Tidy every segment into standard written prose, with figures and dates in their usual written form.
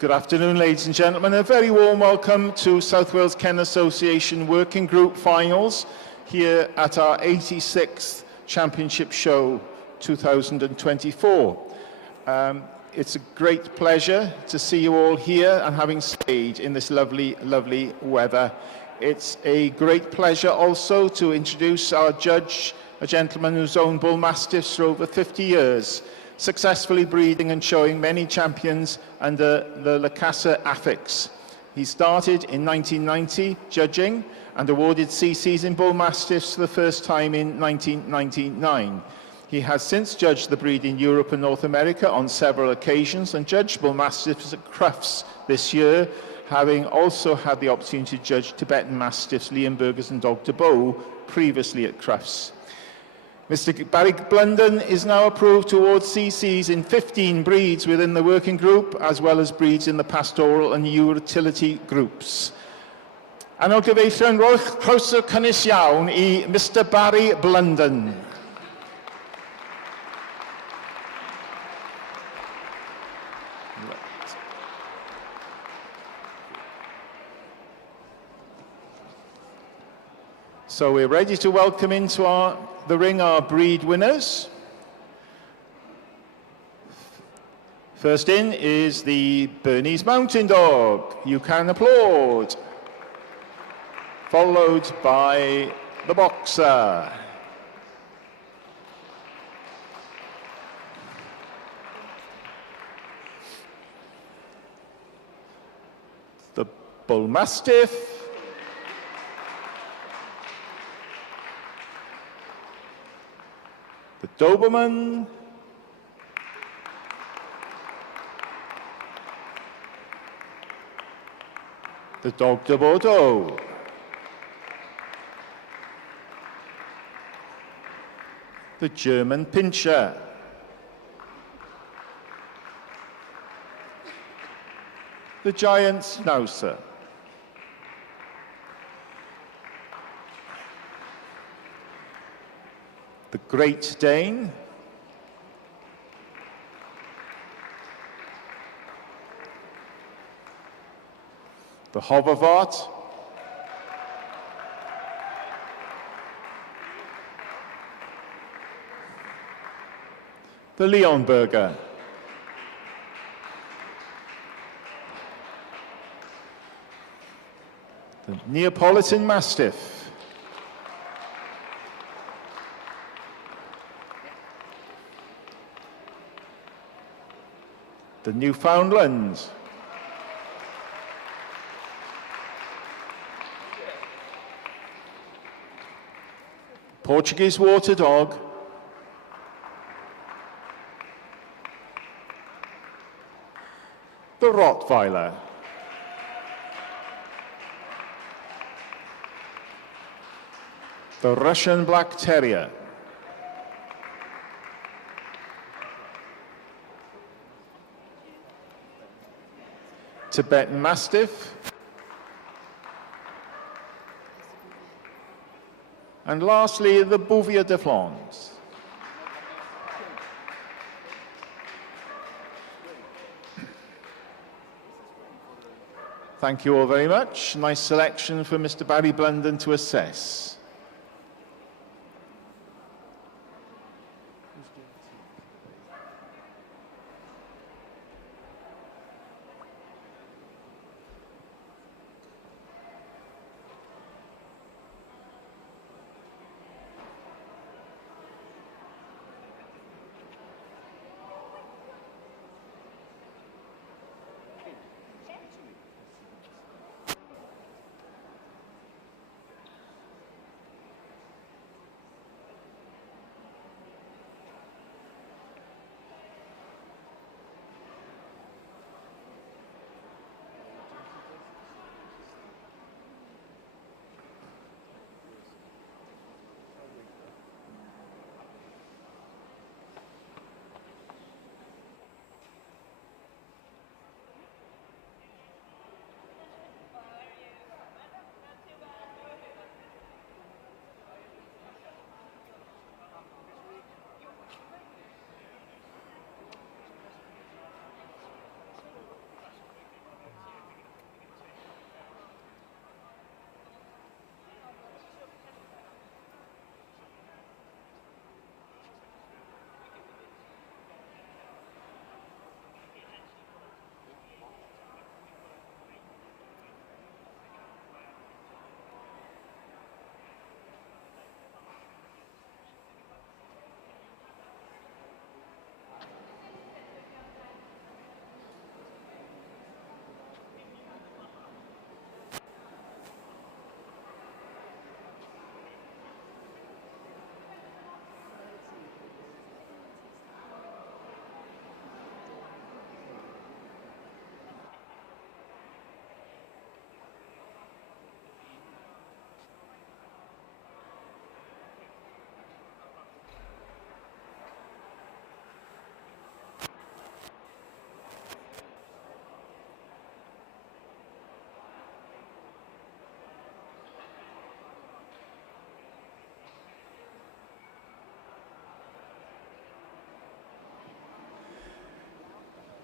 Good afternoon, ladies and gentlemen. A very warm welcome to South Wales Kennel Association Working Group Finals here at our 86th Championship Show 2024. It's a great pleasure to see you all here and having stayed in this lovely, lovely weather. It's a great pleasure also to introduce our judge, a gentleman who's owned bull mastiffs for over 50 years, successfully breeding and showing many champions under the La Casa affix. He started in 1990 judging and awarded CCs in bull mastiffs for the first time in 1999. He has since judged the breed in Europe and North America on several occasions and judged bull mastiffs at Crufts this year, having also had the opportunity to judge Tibetan mastiffs, Leonbergers and Dog de Beau previously at Crufts. Mr. Barry Blunden is now approved to award CCs in 15 breeds within the working group, as well as breeds in the pastoral and utility groups. And I'll gyfeillion roi croeso cynnes iawn I Mr. Barry Blunden. So we're ready to welcome into the ring our breed winners. First in is the Bernese Mountain Dog. You can applaud. Followed by the Boxer. The Bull Mastiff. The Doberman, the Dog de Bordeaux, the German Pinscher, the Giant Schnauzer, the Great Dane, the Hoverwart, the Leonberger, the Neapolitan Mastiff, the Newfoundland, Portuguese Water Dog, the Rottweiler, the Russian Black Terrier, Tibetan Mastiff, and lastly the Bouvier de Flandre. Thank you all very much. Nice selection for Mr. Barry Blunden to assess.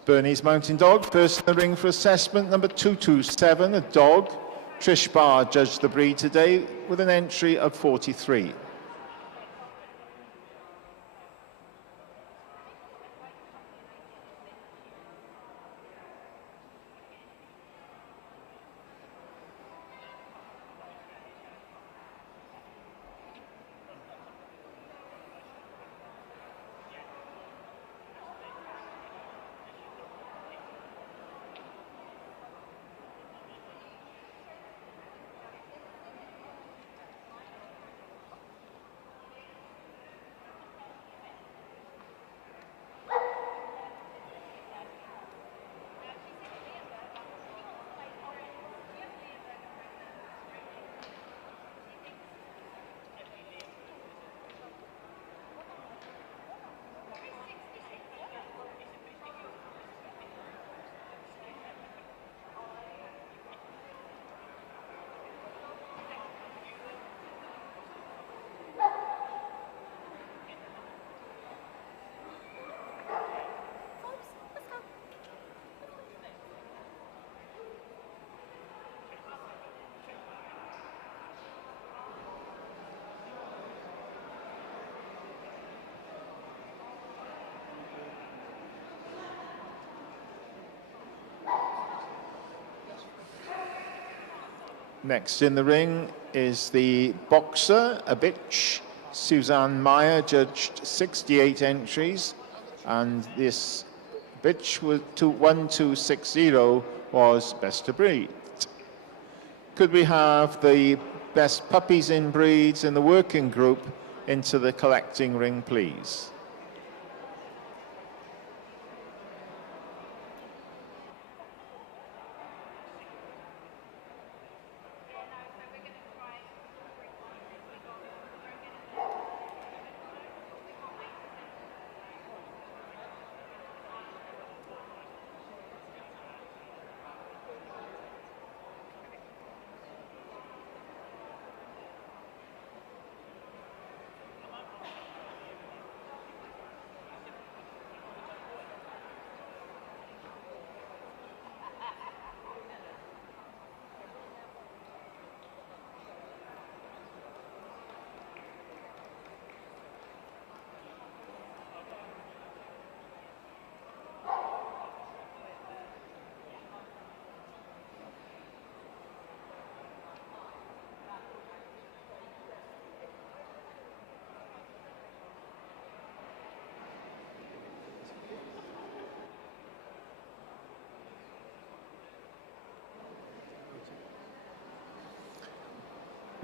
Bernese Mountain Dog, first in the ring for assessment, number 227, a dog. Trish Barr judged the breed today with an entry of 43. Next in the ring is the boxer, a bitch. Suzanne Meyer judged 68 entries, and this bitch with 1260 was best of breed. Could we have the best puppies in breeds in the working group into the collecting ring, please?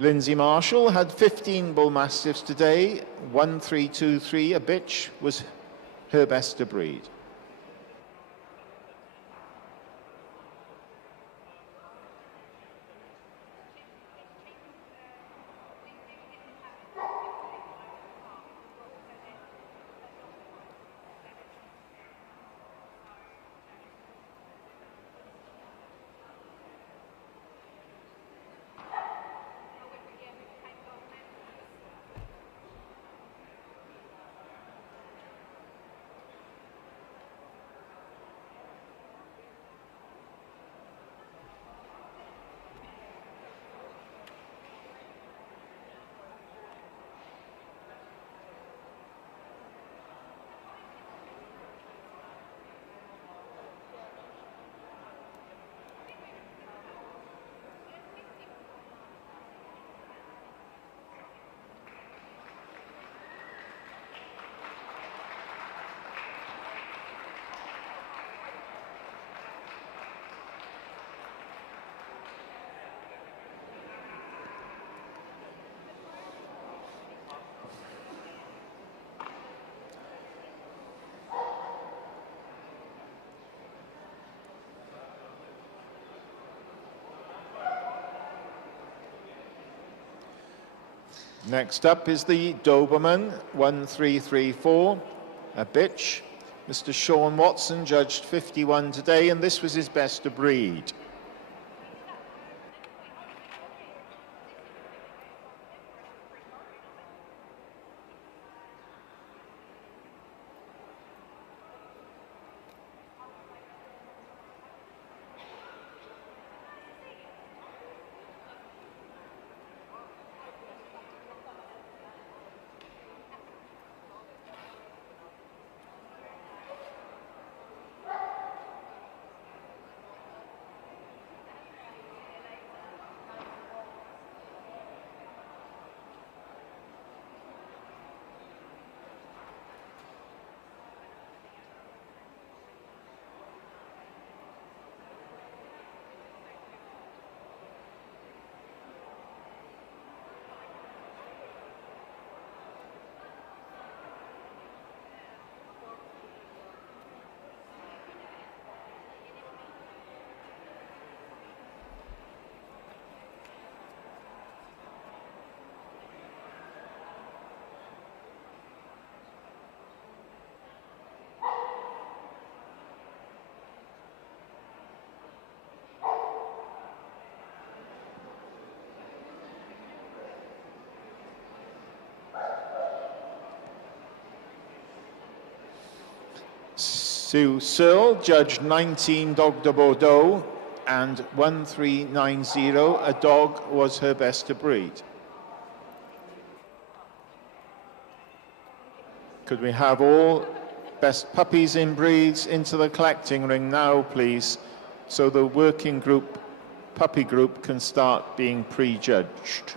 Lindsay Marshall had 15 bull mastiffs today. 1323, a bitch, was her best of breed. Next up is the Doberman, 1334, a bitch. Mr. Sean Watson judged 51 today, and this was his best of breed. Sue Searle judged 19 Dog de Bordeaux and 1390. A dog was her best of breed. Could we have all best puppies in breeds into the collecting ring now, please, so the working group, puppy group, can start being prejudged.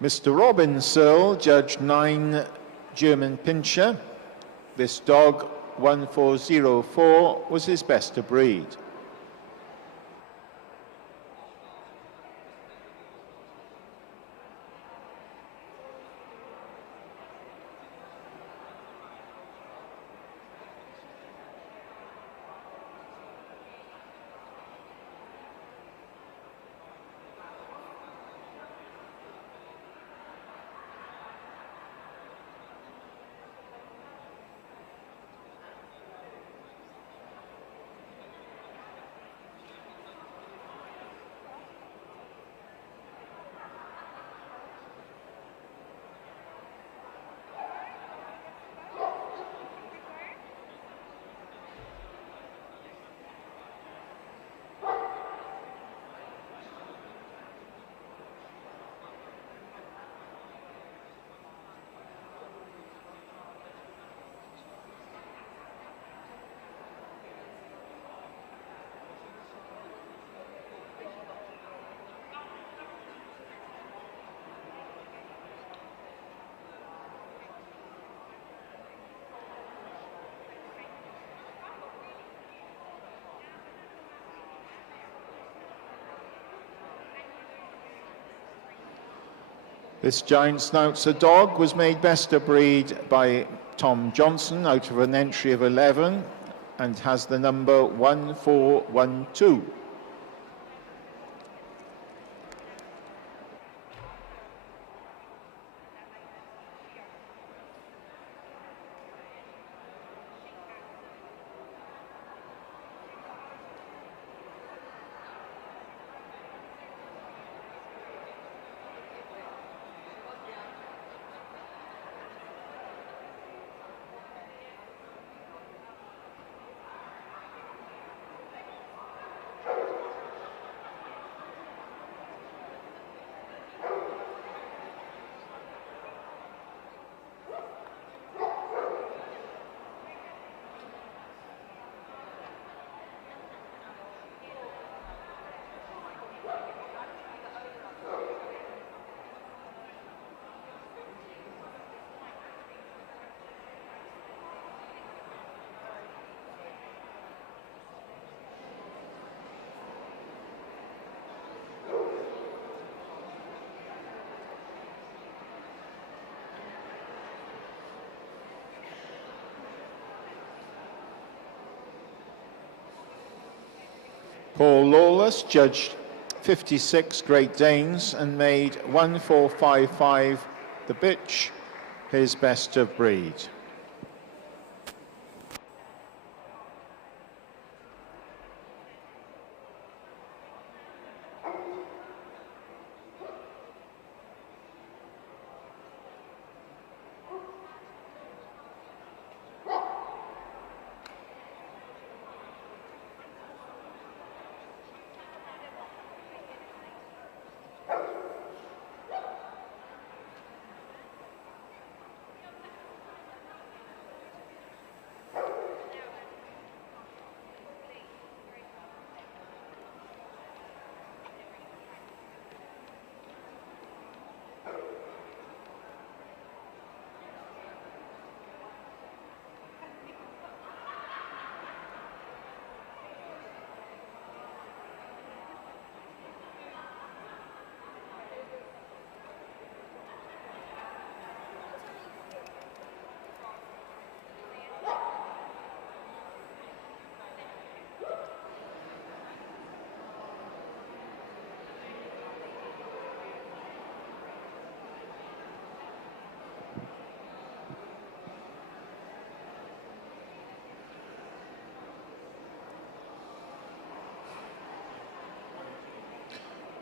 Mr. Robin Searle judged 9 German Pinscher. This dog, 1404, was his best of breed. This giant Schnauzer dog was made best of breed by Tom Johnson out of an entry of 11 and has the number 1412. Paul Lawless judged 56 Great Danes and made 1455 the bitch his best of breed.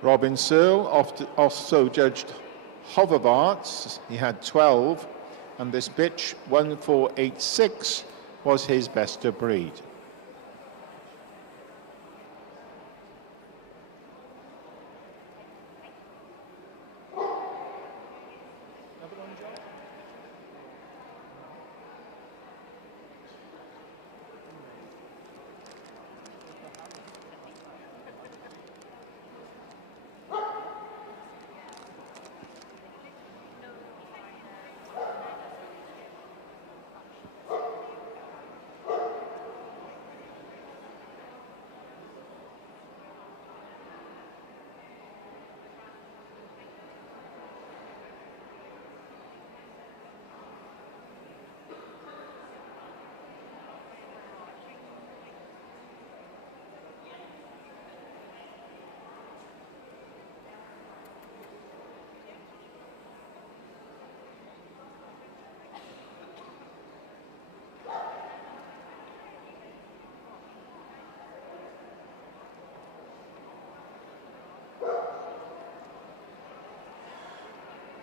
Robin Searle also judged Hoverbarts. He had 12, and this bitch, 1486, was his best of breed.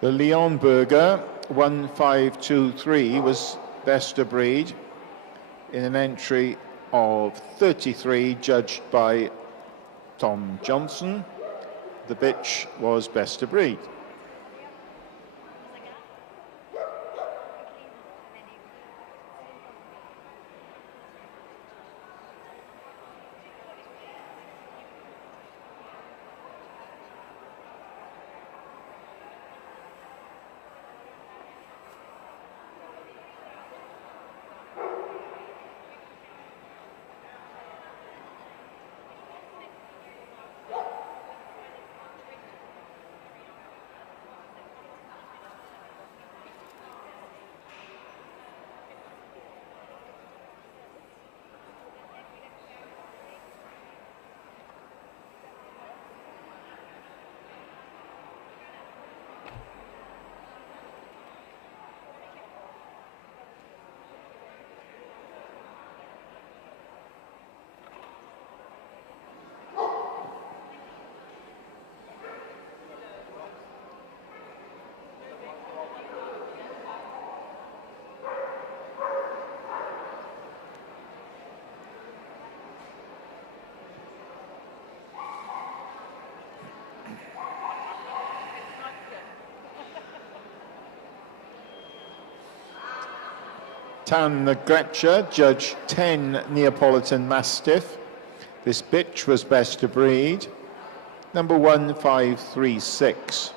The Leonberger 1523 was best of breed in an entry of 33 judged by Tom Johnson. The bitch was best of breed. Tan the Gretcher judged 10 Neapolitan Mastiff. This bitch was best of breed, number 1536.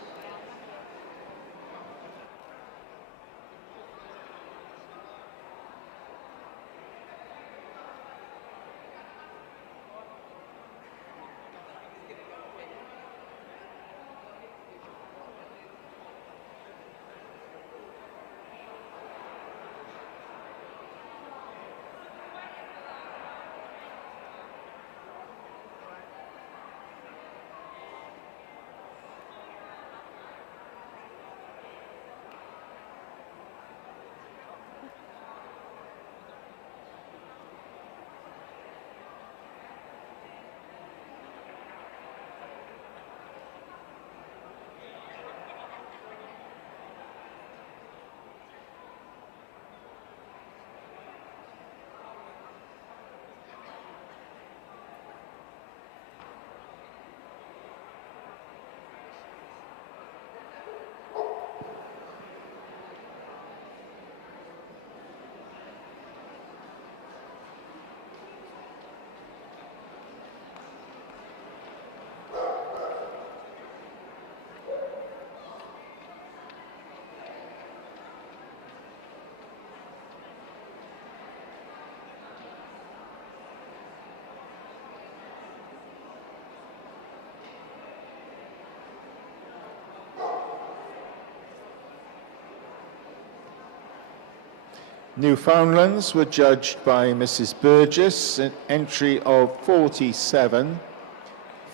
Newfoundlands were judged by Mrs. Burgess, an entry of 47.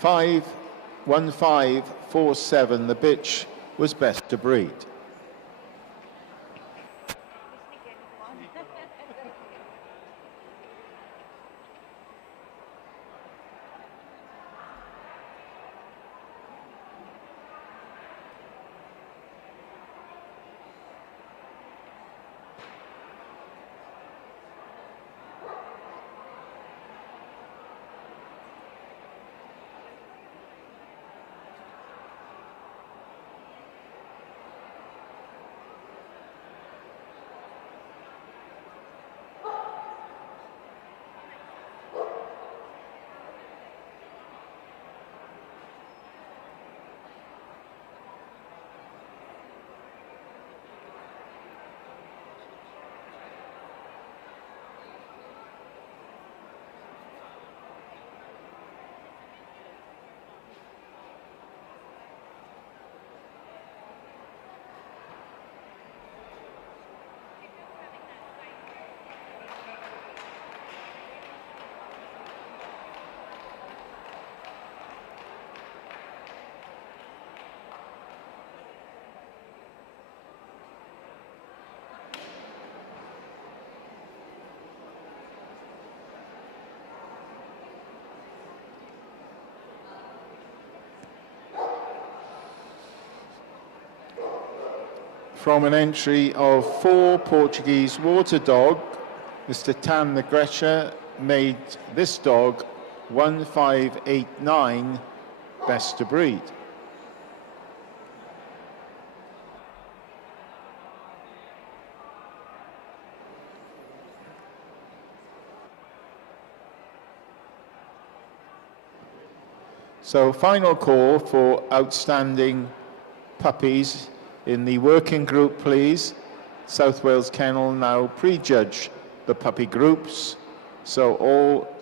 1547, the bitch was best to breed. From an entry of 4 Portuguese water dog, Mr. Tan the Gresher made this dog 1589 best to breed. So final call for outstanding puppies in the working group, please. South Wales Kennel now prejudge the puppy groups. So all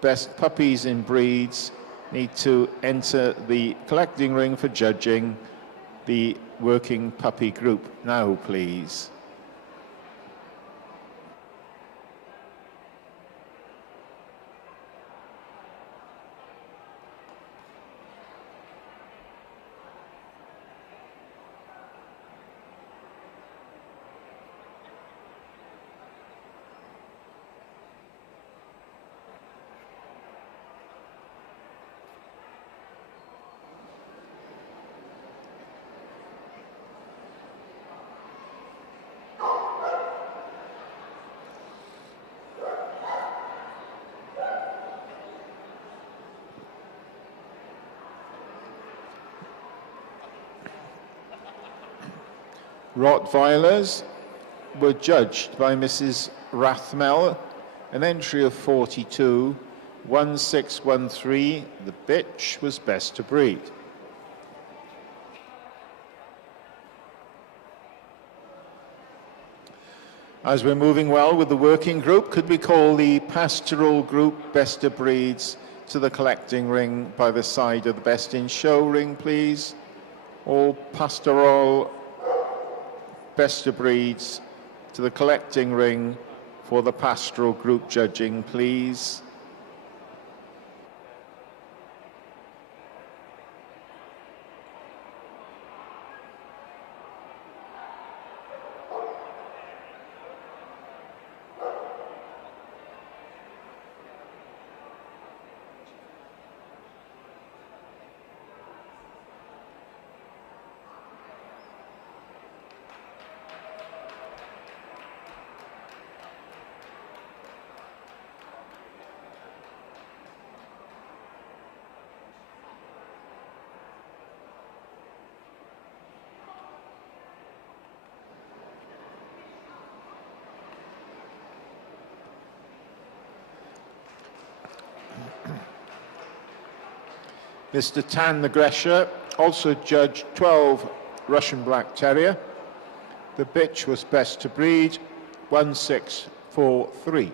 best puppies in breeds need to enter the collecting ring for judging the working puppy group now, please. Rottweilers were judged by Mrs. Rathmel, an entry of 42, 1613. The bitch was best to breed. As we're moving well with the working group, could we call the Pastoral group best of breeds to the collecting ring by the side of the best in show ring, please? All Pastoral best of breeds to the collecting ring for the Pastoral group judging, please. Mr. Tan the Gresher also judged 12 Russian Black Terrier. The bitch was best to breed, 1643.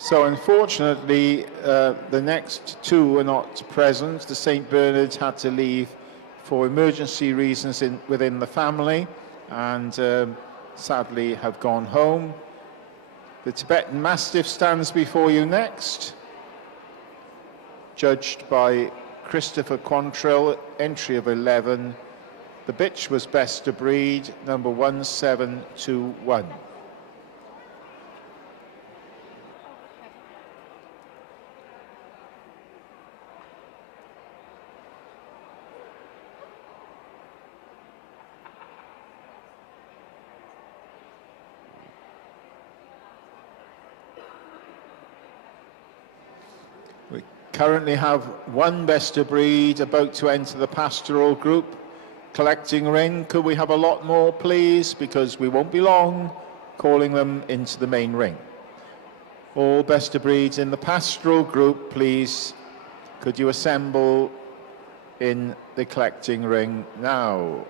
So unfortunately, the next two are not present. The St. Bernards had to leave for emergency reasons within the family and sadly have gone home. The Tibetan Mastiff stands before you next, judged by Christopher Quantrill, entry of 11. The bitch was best to breed, number 1721. Currently have one best of breed about to enter the Pastoral group. collecting ring. Could we have a lot more, please? Because we won't be long calling them into the main ring. All best of breeds in the Pastoral group, please. Could you assemble in the collecting ring now?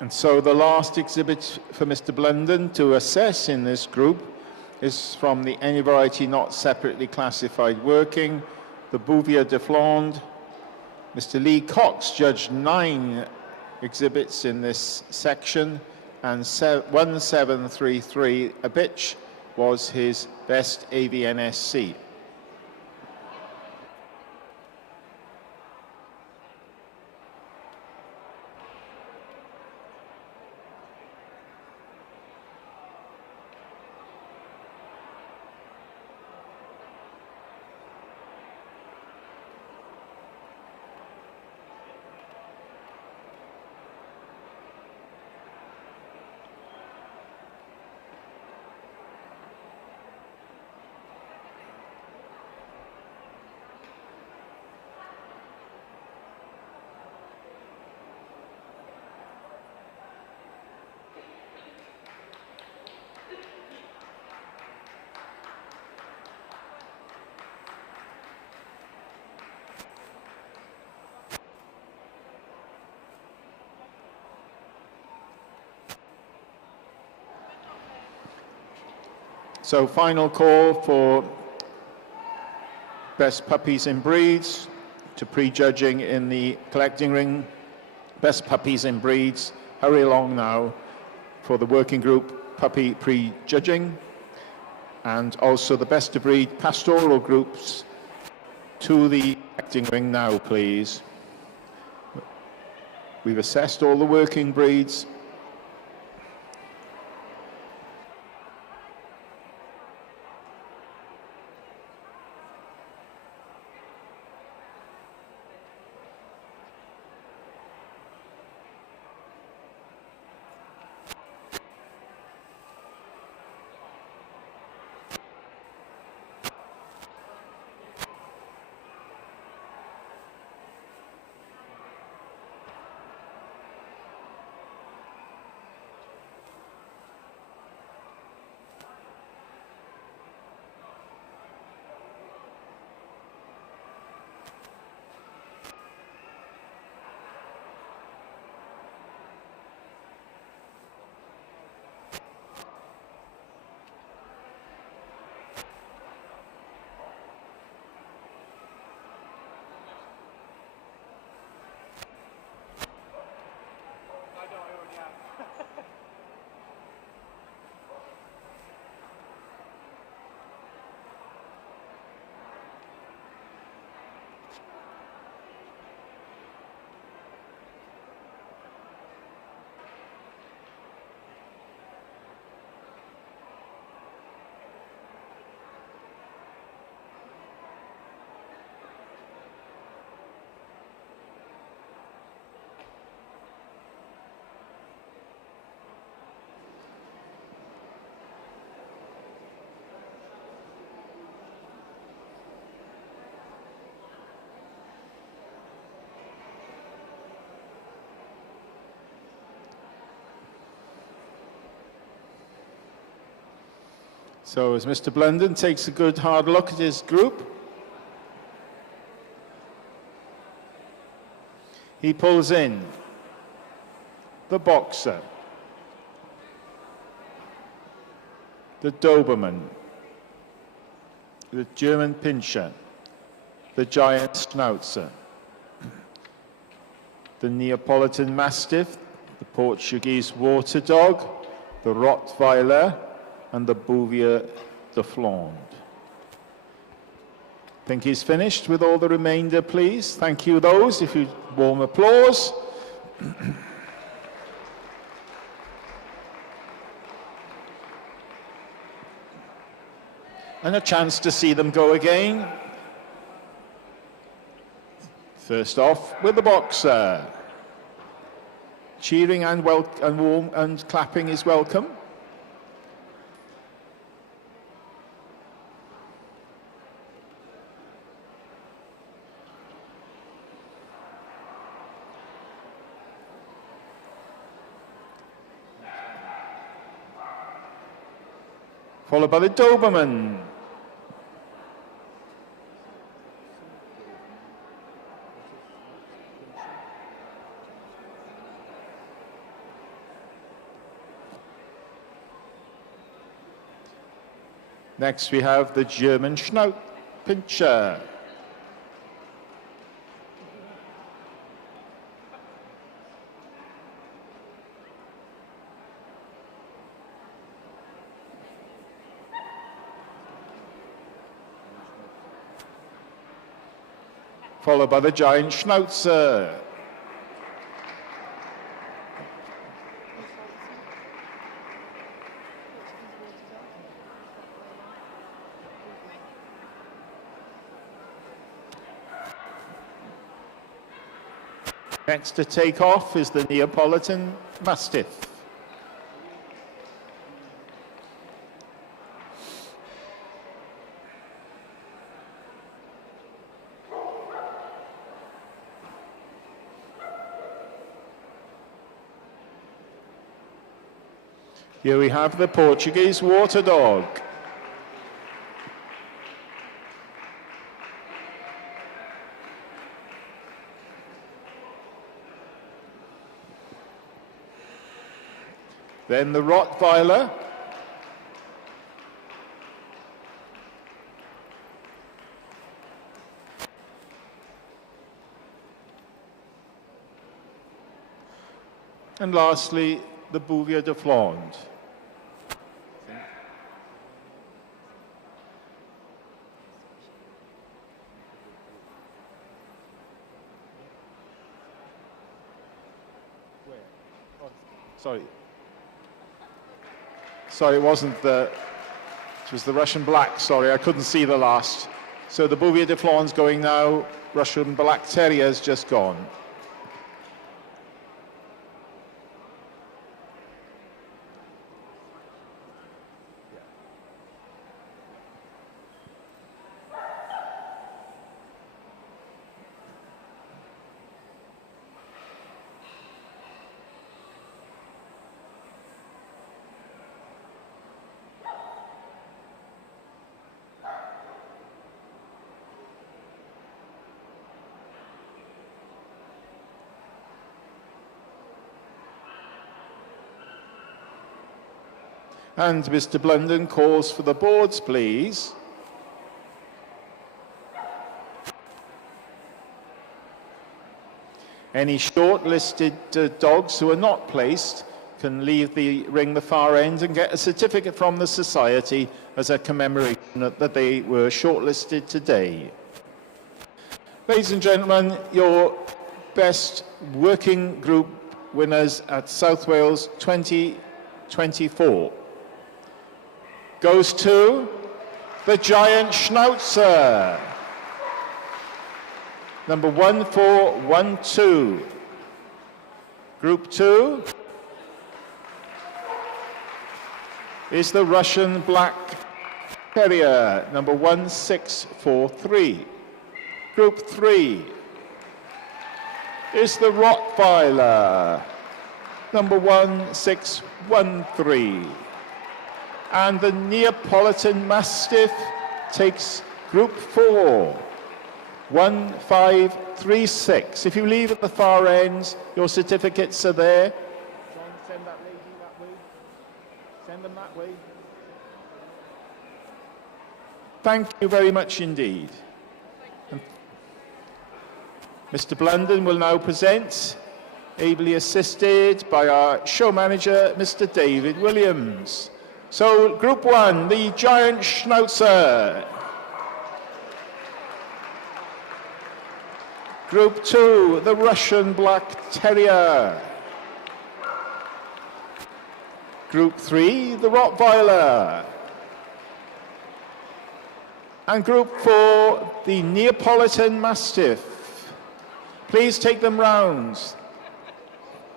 And so the last exhibit for Mr. Blunden to assess in this group is from the Any Variety Not Separately Classified Working, the Bouvier de Flandre. Mr. Lee Cox judged 9 exhibits in this section, and 1733, a bitch, was his best AVNSC. So final call for best puppies in breeds to prejudging in the collecting ring. Best puppies in breeds, hurry along now for the working group puppy prejudging, and also the best of breed pastoral groups to the collecting ring now, please. We've assessed all the working breeds. So as Mr. Blunden takes a good hard look at his group, he pulls in the Boxer, the Doberman, the German Pinscher, the Giant Schnauzer, the Neapolitan Mastiff, the Portuguese Water Dog, the Rottweiler, and the Bouvier de Flandre. I think he's finished with all the remainder, please. Thank you, those. If you warm applause. And a chance to see them go again. First off with the boxer. Cheering and warm and clapping is welcome. Followed by the Doberman. Next we have the German Schnauz Pinscher. Followed by the giant Schnauzer. Next to take off is the Neapolitan Mastiff. Here we have the Portuguese Water Dog. Then the Rottweiler. And lastly, the Bouvier de Flandre. Sorry, it wasn't the, it was the Russian Black, sorry, I couldn't see the last. So the Bouvier de Flandre's going now, Russian Black Terrier's just gone. And Mr. Blunden calls for the boards, please. Any shortlisted dogs who are not placed can leave the ring the far end and get a certificate from the Society as a commemoration that they were shortlisted today. Ladies and gentlemen, your best working group winners at South Wales 2024 goes to the Giant Schnauzer, number 1412. Group 2 is the Russian Black Terrier, number 1643. Group 3 is the Rottweiler, number 1613. And the Neapolitan Mastiff takes Group 4, 1536. If you leave at the far ends, your certificates are there. John, send that lady that way. Send them that way. Thank you very much indeed. Mr. Blunden will now present, ably assisted by our show manager, Mr. David Williams. So, Group 1, the Giant Schnauzer. Group 2, the Russian Black Terrier. Group 3, the Rottweiler. And Group 4, the Neapolitan Mastiff. Please take them round.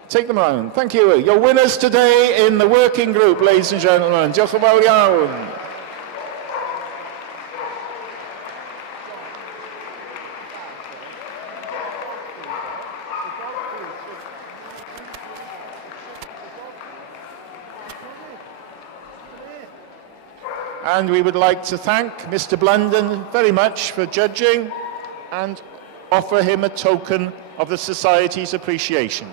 Take them round. Thank you. Your winners today in the working group, ladies and gentlemen. Diolch yn fawr iawn. And we would like to thank Mr. Blunden very much for judging and offer him a token of the Society's appreciation.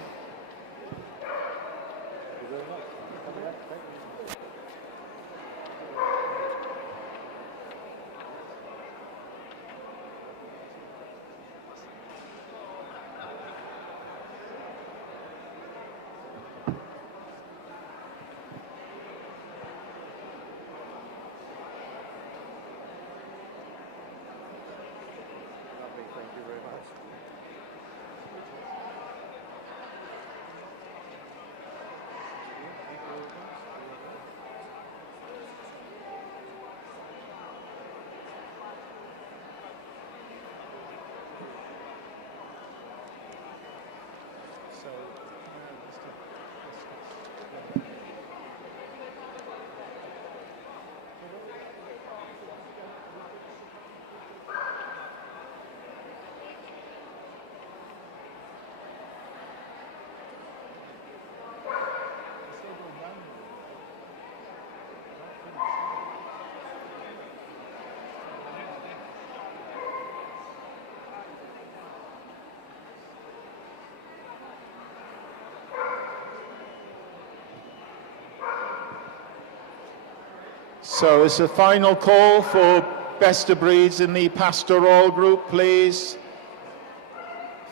So it's a final call for best of breeds in the Pastoral group, please.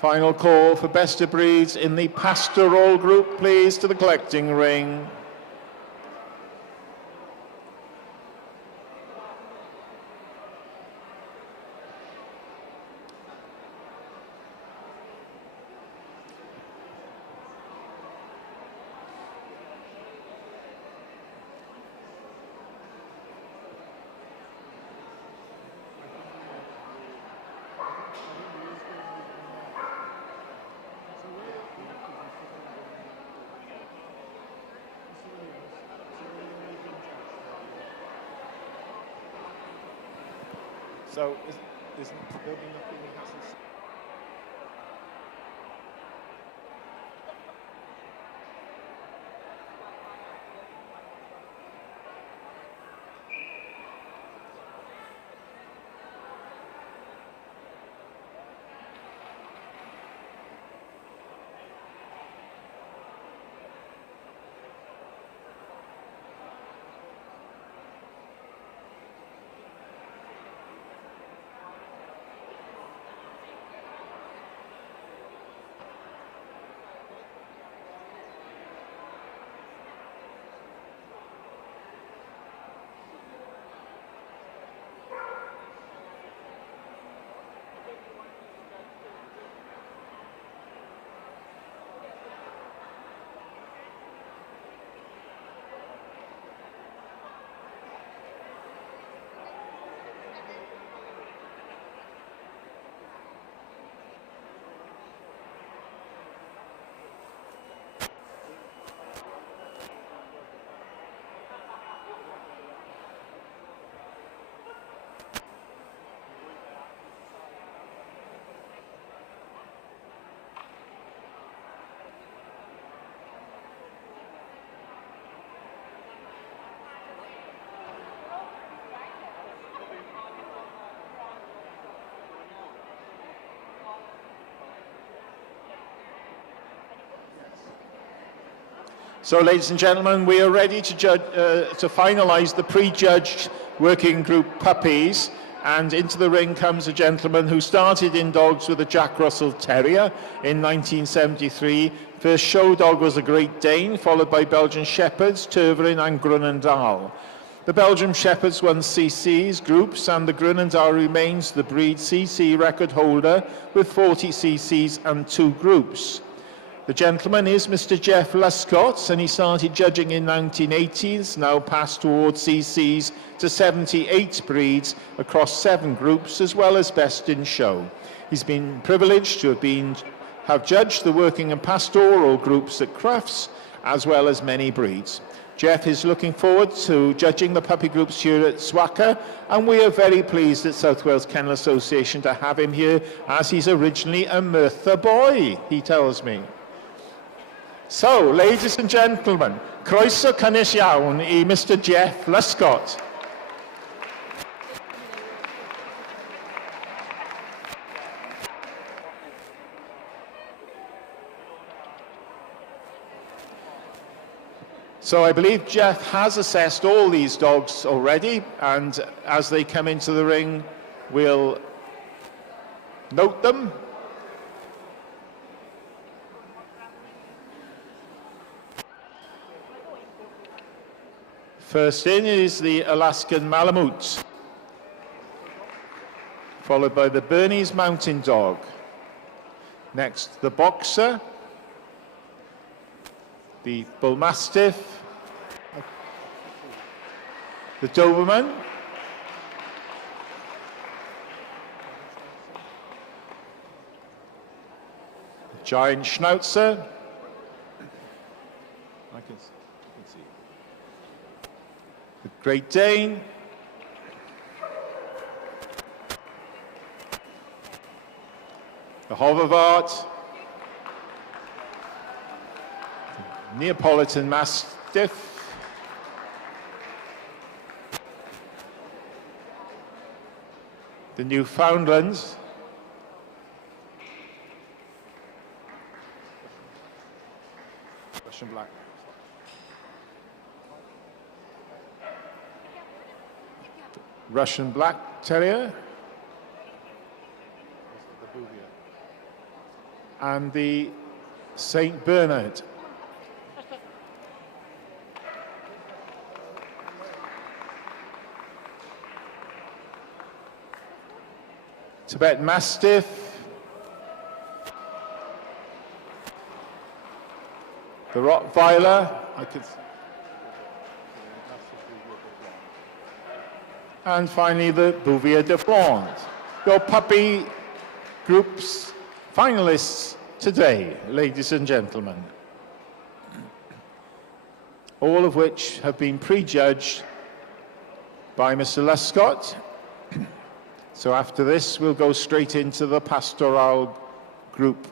Final call for best of breeds in the Pastoral group, please, to the collecting ring. So, isn't there be nothing that hasn't... So, ladies and gentlemen, we are ready to finalise the prejudged working group puppies, and into the ring comes a gentleman who started in dogs with a Jack Russell Terrier in 1973. First show dog was a Great Dane, followed by Belgian Shepherds, Tervuren and Grunendahl. The Belgium Shepherds won CCs, groups, and the Grenadar remains the breed CC record holder with 40 CCs and 2 groups. The gentleman is Mr. Jeff Luscott, and he started judging in 1980s, now passed towards CCs to 78 breeds across 7 groups, as well as best in show. He's been privileged to have judged the working and pastoral groups at Crufts, as well as many breeds. Jeff is looking forward to judging the puppy groups here at Swaka, and we are very pleased at South Wales Kennel Association to have him here, as he's originally a Merthyr boy, he tells me. So, ladies and gentlemen, croeso cynnes iawn I Mr. Jeff Luscott. So I believe Jeff has assessed all these dogs already, and as they come into the ring, we'll note them. First in is the Alaskan Malamute, followed by the Bernese Mountain Dog. Next, the Boxer, the Bull Mastiff, the Doberman, the Giant Schnauzer, I can see, the Great Dane, the Hoverwart, Neapolitan Mastiff, the Newfoundland, Russian Black, Russian Black Terrier, and the Saint Bernard. Tibet Mastiff, the Rottweiler, and finally the Bouvier de Blonde. Your puppy groups finalists today, ladies and gentlemen, all of which have been prejudged by Mr. Luscott. So after this, we'll go straight into the Pastoral group.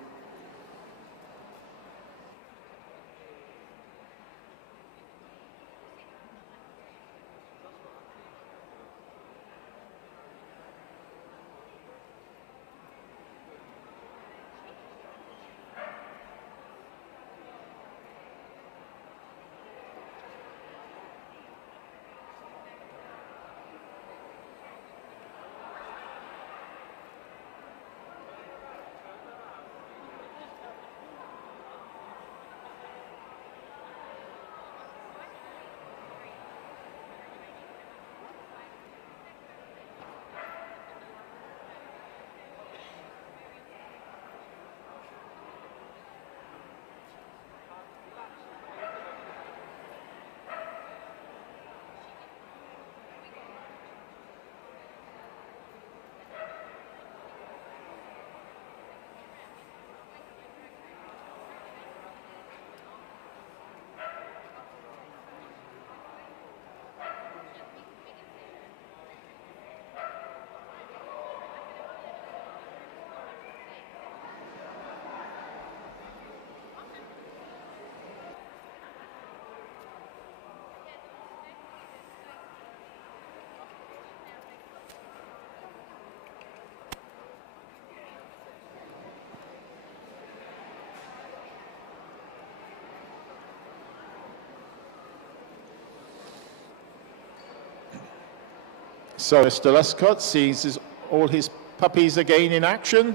So Mr. Luscott sees all his puppies again in action.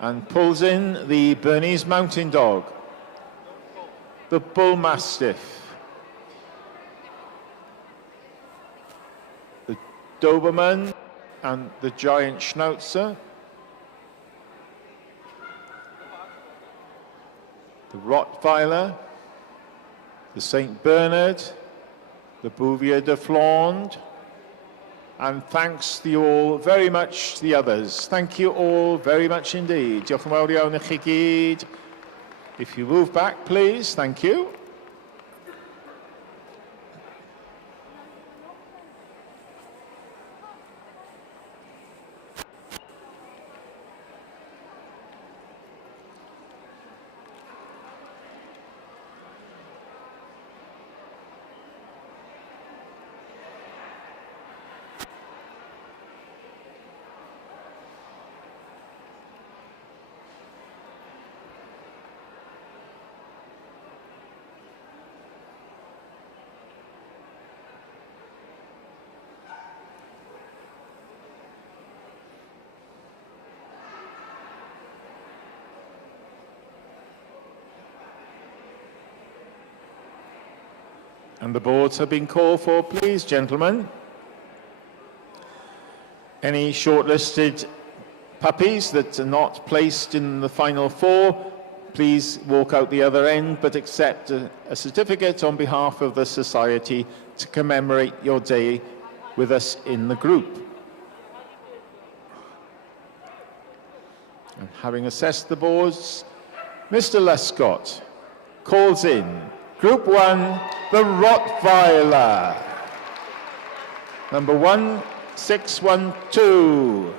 And pulls in the Bernese Mountain Dog. the Bull Mastiff, the Doberman and the Giant Schnauzer, the Rottweiler, the St. Bernard, the Bouvier de Flandre, and thanks to you all very much, the others. Thank you all very much indeed. Diolch yn fawr iawn I chi gyd. If you move back, please, thank you. And the boards have been called for, please, gentlemen. Any shortlisted puppies that are not placed in the final four, please walk out the other end, but accept a certificate on behalf of the Society to commemorate your day with us in the group. And having assessed the boards, Mr. Lescott calls in Group 1, the Rottweiler, number 1612.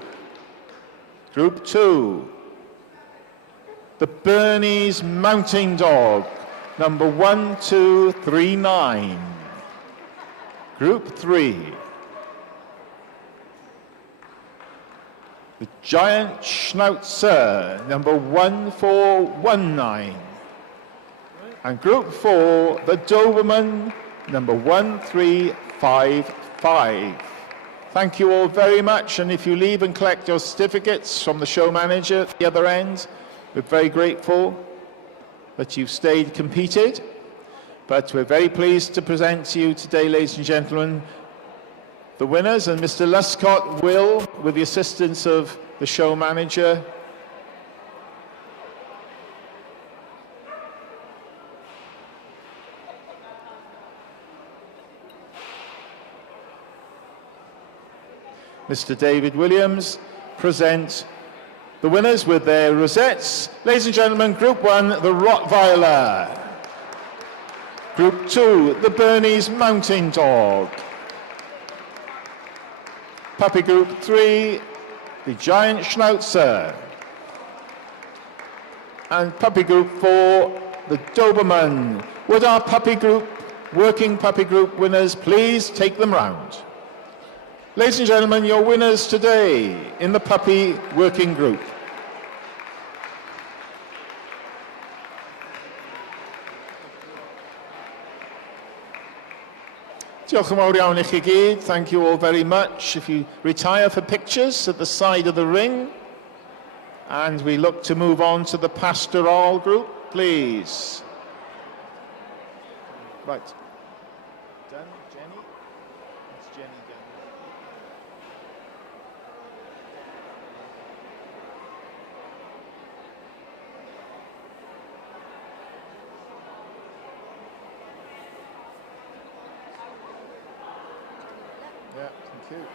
Group 2, the Bernese Mountain Dog, number 1239. Group 3, the Giant Schnauzer, number 1419. And Group 4, the Doberman, number 1355. Thank you all very much, and if you leave and collect your certificates from the show manager at the other end, we're very grateful that you've stayed competed. But we're very pleased to present to you today, ladies and gentlemen, the winners, and Mr. Lescott will, with the assistance of the show manager, Mr. David Williams, present the winners with their rosettes. Ladies and gentlemen, Group 1, the Rottweiler. Group 2, the Bernese Mountain Dog. Puppy Group 3, the Giant Schnauzer. And Puppy Group 4, the Doberman. Would our Puppy Group, working Puppy Group winners, please take them round? Ladies and gentlemen, your winners today in the Puppy Working Group. Diolch yn fawr iawn I chi gyd. Thank you all very much. If you retire for pictures at the side of the ring. And we look to move on to the Pastoral group, please. Right. Done, Jenny? It's Jenny done. Yeah, thank you.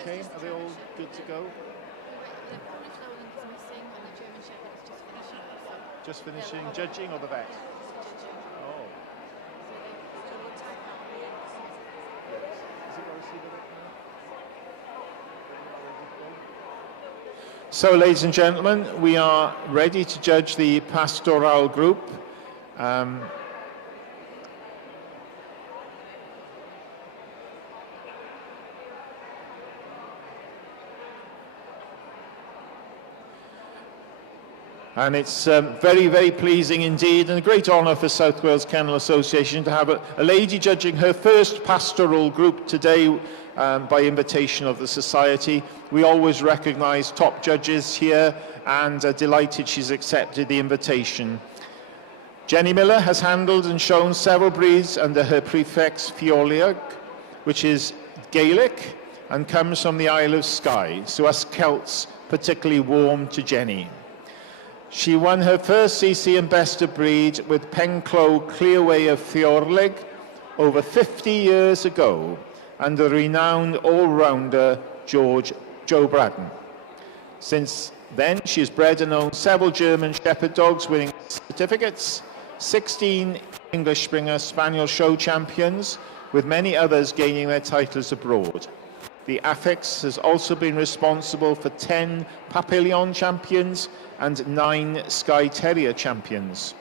okay? Are they all good to go? The Polish Lowland is missing and the German Shepherd is just finishing. So Just finishing judging or the vet? judging. Oh. So we'll tag that on the end. Is it got to see the vet now? So, ladies and gentlemen, we are ready to judge the Pastoral group. And it's very, very pleasing indeed, and a great honour for South Wales Kennel Association to have a lady judging her first pastoral group today by invitation of the Society. We always recognise top judges here, and are delighted she's accepted the invitation. Jenny Miller has handled and shown several breeds under her prefix Fioliog, which is Gaelic and comes from the Isle of Skye, so us Celts particularly warm to Jenny. She won her first CC and Best of Breed with Penclow Clearway of Fiorlig over 50 years ago under renowned all-rounder Joe Braddon. Since then, she has bred and owned several German Shepherd dogs, winning certificates, 16 English Springer Spaniel show champions, with many others gaining their titles abroad. The affix has also been responsible for 10 Papillon champions and 9 Skye Terrier champions.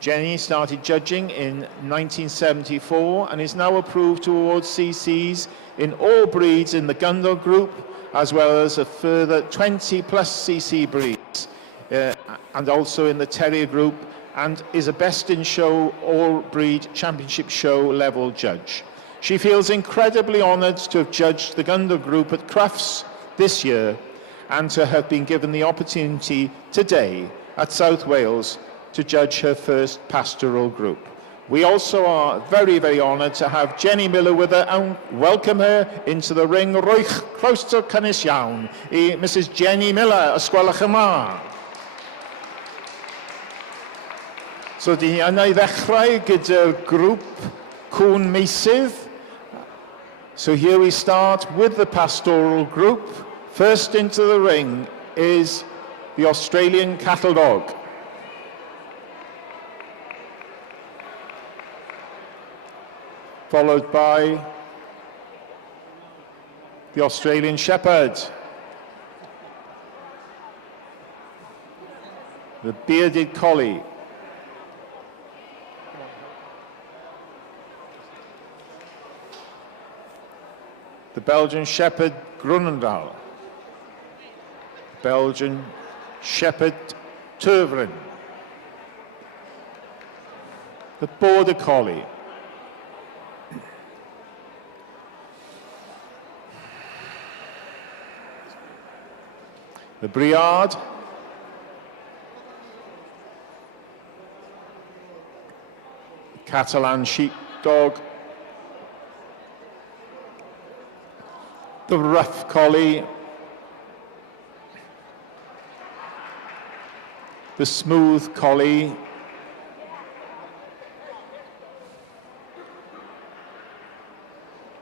Jenny started judging in 1974 and is now approved to award CCs in all breeds in the Gundog group, as well as a further 20 plus CC breeds, and also in the Terrier group, and is a Best in Show all breed championship show level judge. She feels incredibly honoured to have judged the Gundog group at Crufts this year and to have been given the opportunity today at South Wales to judge her first pastoral group. We also are very, very honoured to have Jenny Miller with her and welcome her into the ring. Rwy'ch croeso cynnes iawn I Mrs Jenny Miller, os gwelwch yn dda. So, di yna I ddechrau gyda'r grŵp cwn meisydd. So here we start with the pastoral group. First into the ring is the Australian cattle dog. Followed by the Australian Shepherd. The bearded collie. The Belgian Shepherd Grunendal. Belgian Shepherd Tervuren. The Border Collie. The Briard. Catalan Sheepdog. The Rough Collie. The Smooth Collie.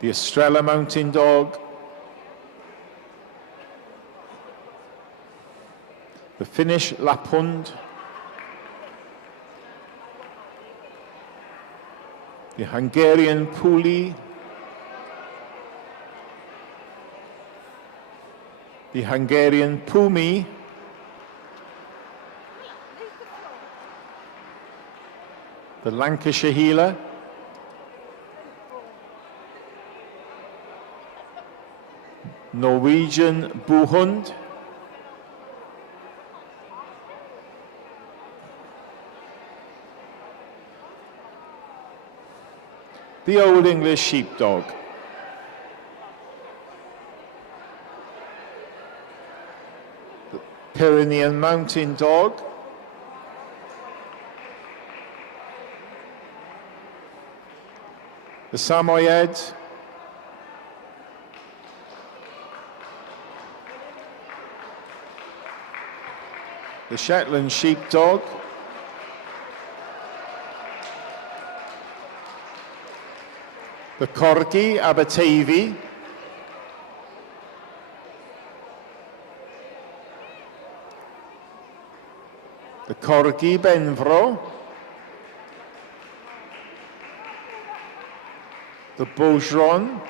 The Estrella Mountain Dog. The Finnish Lapphund. The Hungarian Puli. The Hungarian Pumi. The Lancashire Heeler. Norwegian Buhund. The Old English Sheepdog. The Pyrenean Mountain Dog. The Samoyed. The Shetland Sheepdog. The Corgi Aberteifi. the Corgi Benfro, the Beaugeron,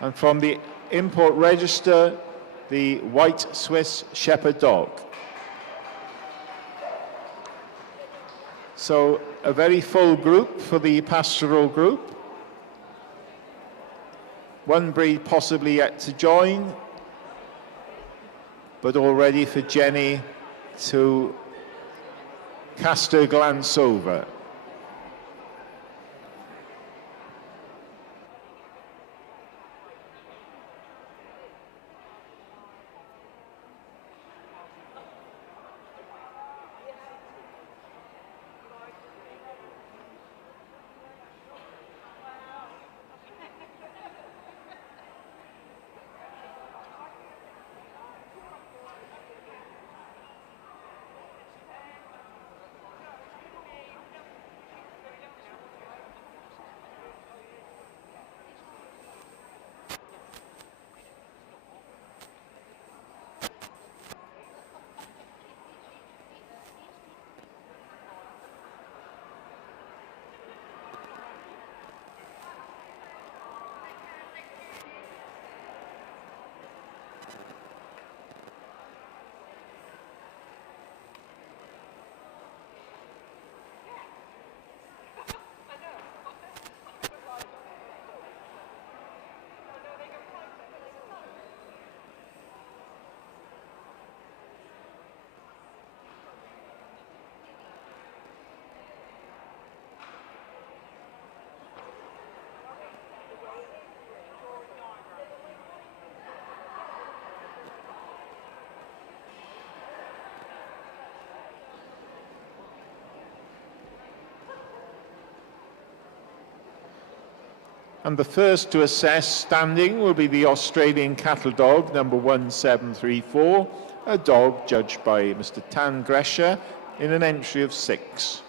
and from the import register, the White Swiss Shepherd Dog. So a very full group for the Pastoral group. One breed possibly yet to join, but all ready for Jenny to cast her glance over. And the first to assess standing will be the Australian cattle dog, number 1734, a dog judged by Mr. Tan Gresha in an entry of 6.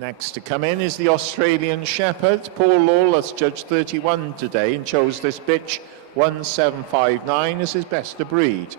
Next to come in is the Australian Shepherd. Paul Lawless judged 31 today and chose this bitch 1759 as his best of breed.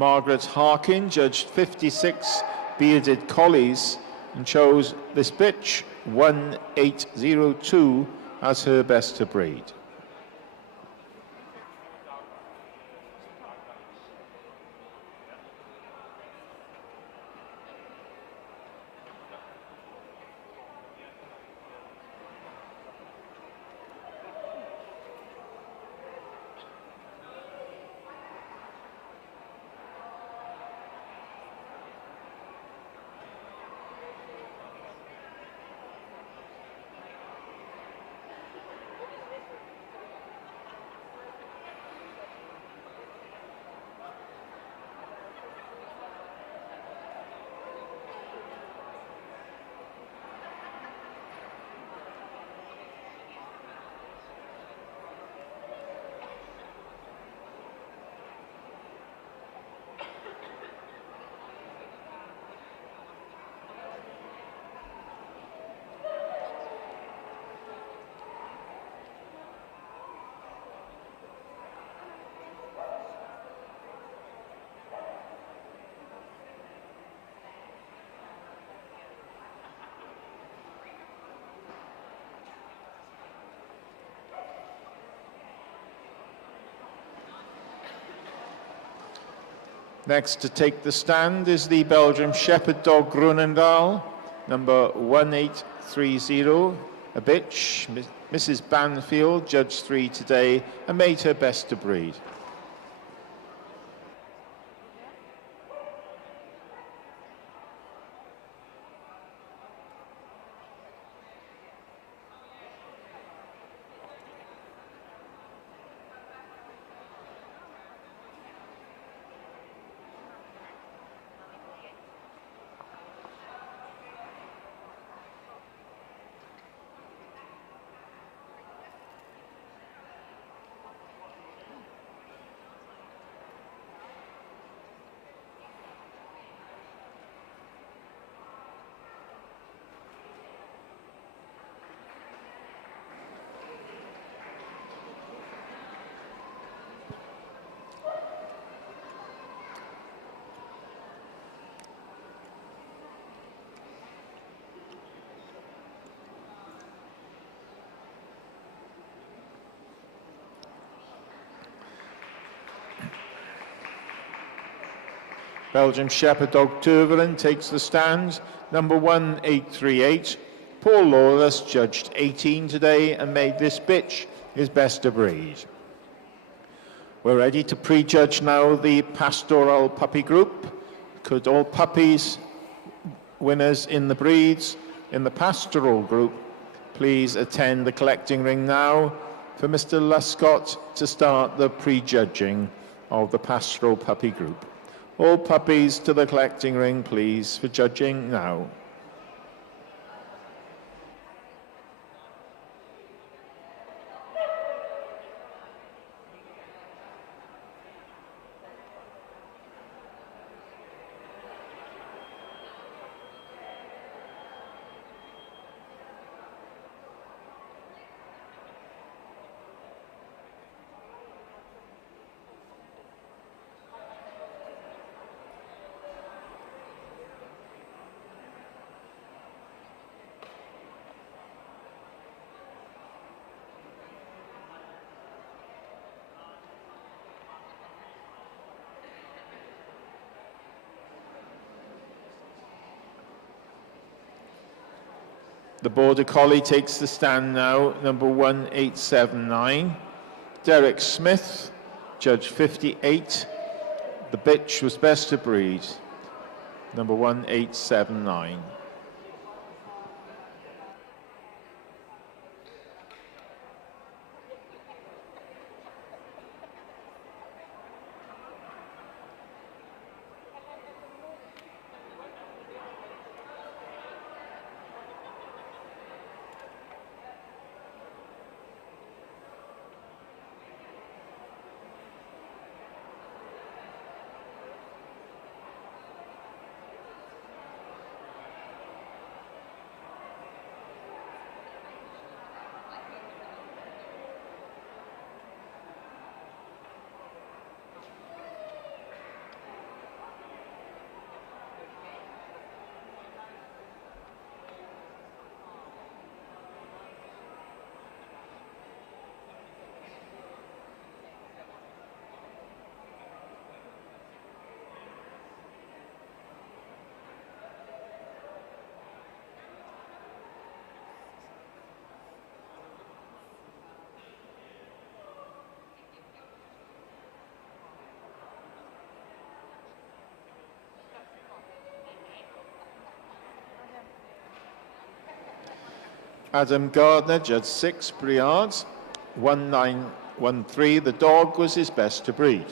Margaret Harkin judged 56 bearded collies and chose this bitch 1802 as her best to breed. Next to take the stand is the Belgian Shepherd Dog Groenendaal, number 1830, a bitch. Mrs. Banfield judged 3 today and made her best to breed. Belgian Shepherd Dog Tervuren takes the stand, number 1838. Paul Lawless judged 18 today and made this bitch his best to breed. We're ready to prejudge now the Pastoral puppy group. Could all puppies winners in the breeds in the Pastoral group please attend the collecting ring now for Mr. Luscott to start the prejudging of the Pastoral puppy group. All puppies to the collecting ring, please, for judging now. The Border Collie takes the stand now, number 1879. Derek Smith, judge 58. The bitch was best to breed, number 1879. Adam Gardner, judge 6, Briards, 1913. The dog was his best to breed.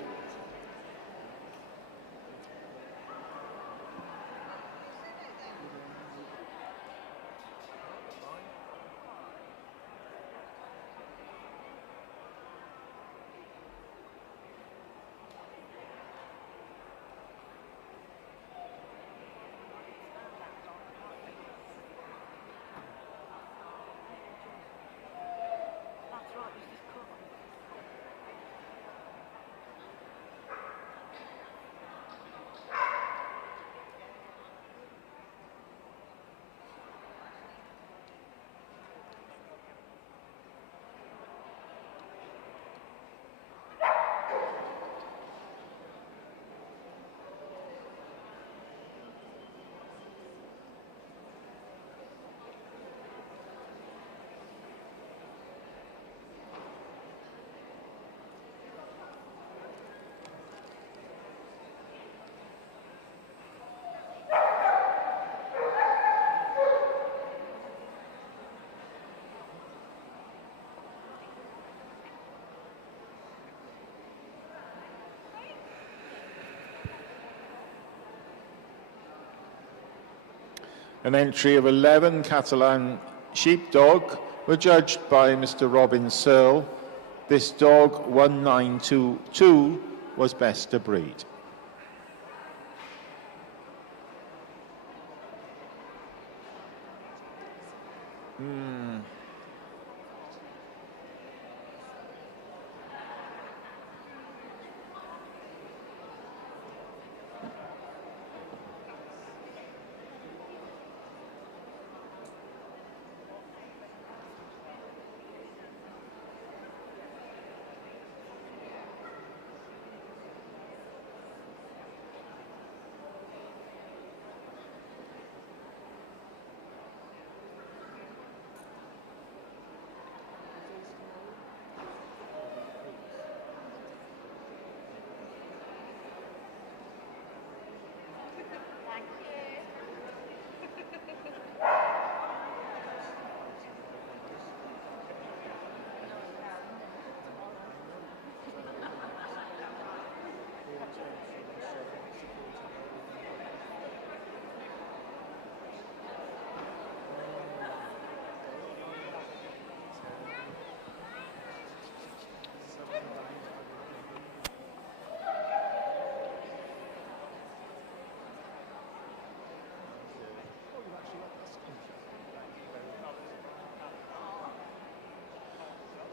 An entry of 11 Catalan sheepdog were judged by Mr. Robin Searle. This dog, 1922, was best of breed.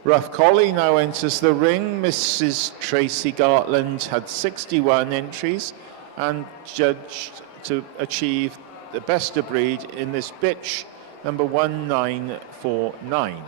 Rough Collie now enters the ring. Mrs. Tracy Gartland had 61 entries and judged to achieve the best of breed in this bitch, number 1949.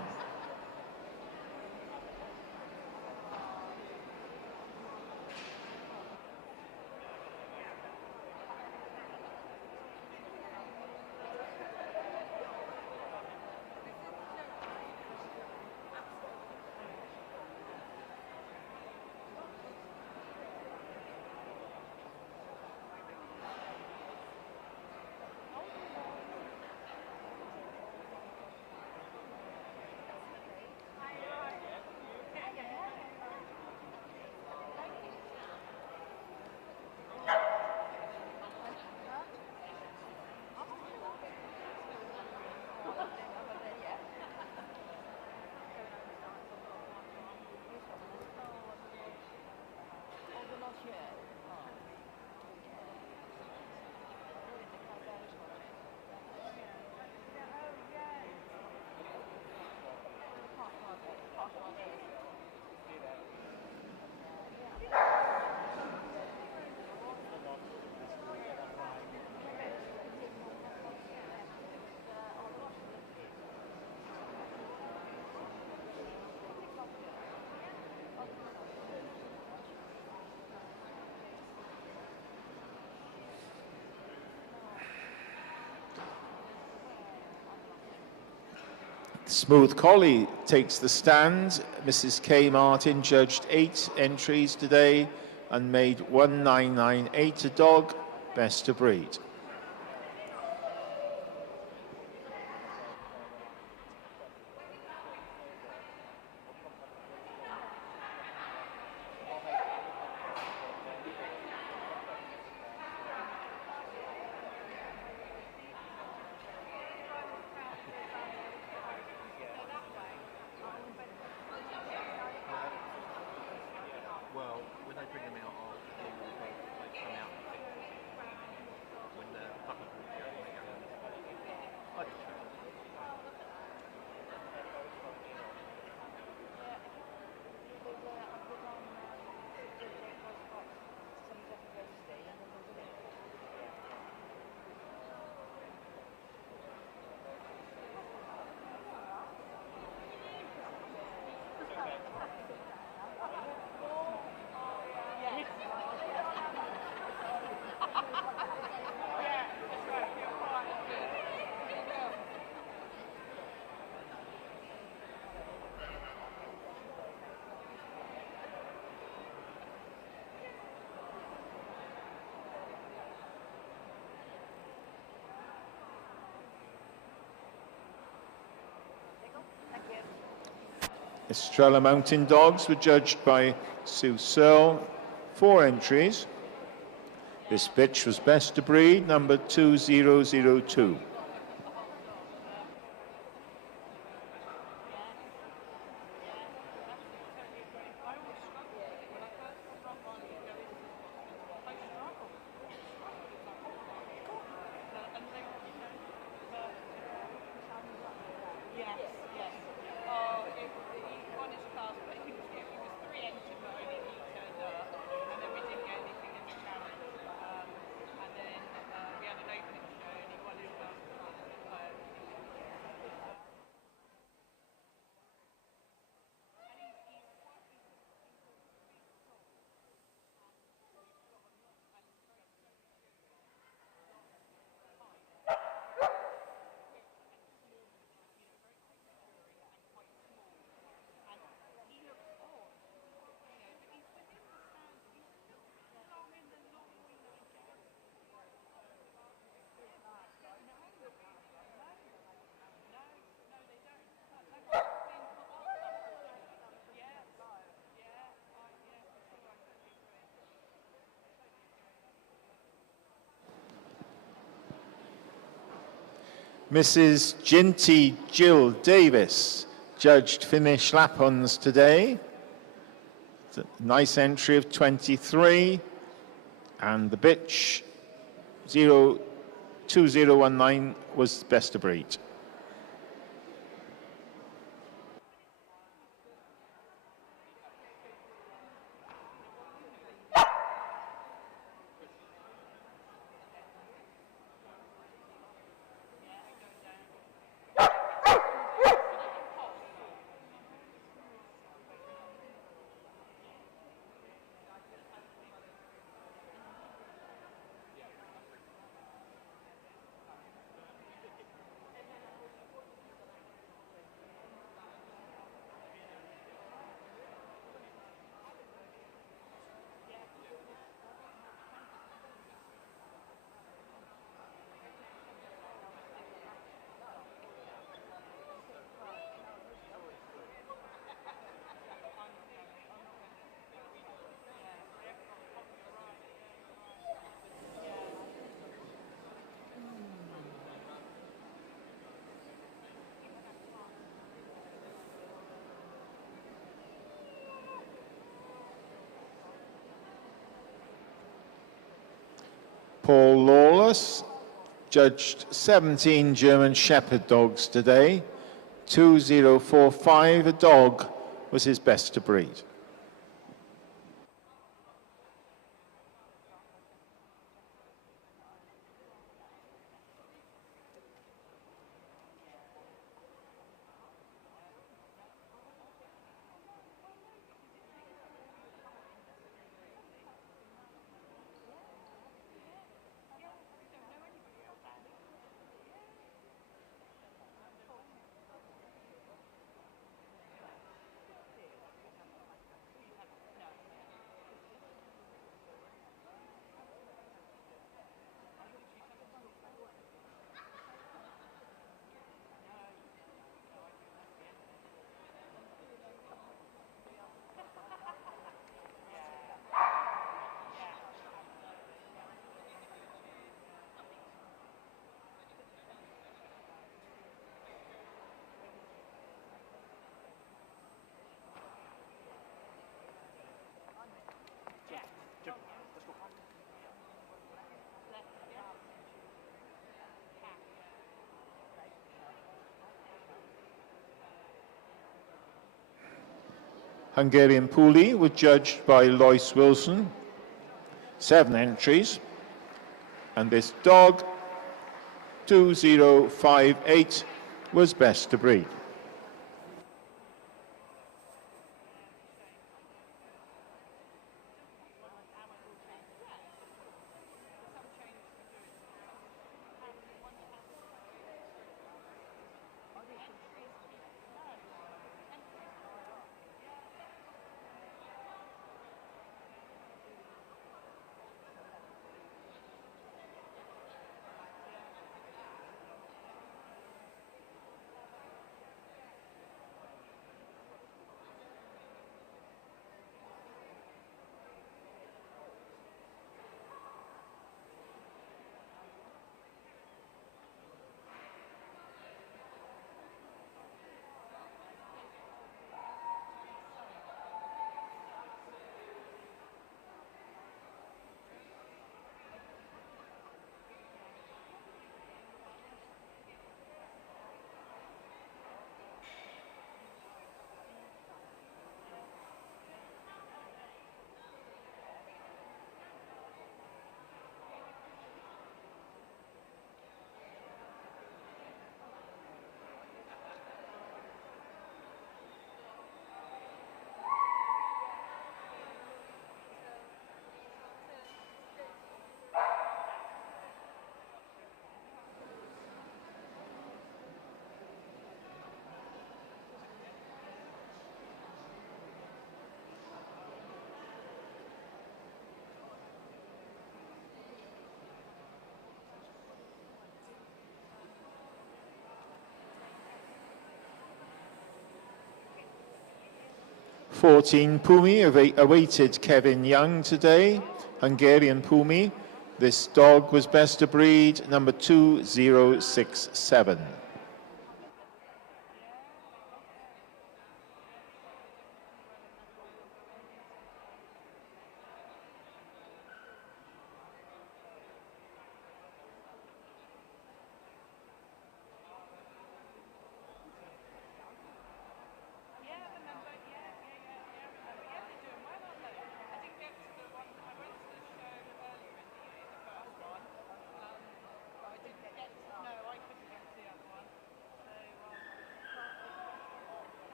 Smooth Collie takes the stand. Mrs. K. Martin judged 8 entries today and made 1998 a dog, best of breed. Estrella Mountain Dogs were judged by Sue Searle, 4 entries. This bitch was best of breed, number 2002. Mrs. Ginty Jill Davis judged Finnish Lapons today. It's a nice entry of 23. And the bitch 02019 was best of breed. Paul Lawless judged 17 German Shepherd dogs today. 2045, a dog, was his best to breed. Hungarian Puli was judged by Lois Wilson. 7 entries. And this dog, 2058, was best to breed. .14 Pumi awaited Kevin Young today. Hungarian Pumi This dog was best of breed, number 2067.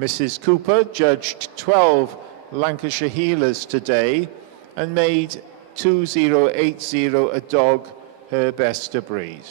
Mrs. Cooper judged 12 Lancashire heelers today and made 2080 a dog her best of breed.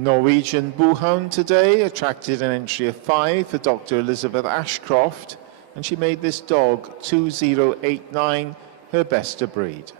Norwegian Bullhound today attracted an entry of 5 for Dr. Elizabeth Ashcroft, and she made this dog 2089 her best of breed.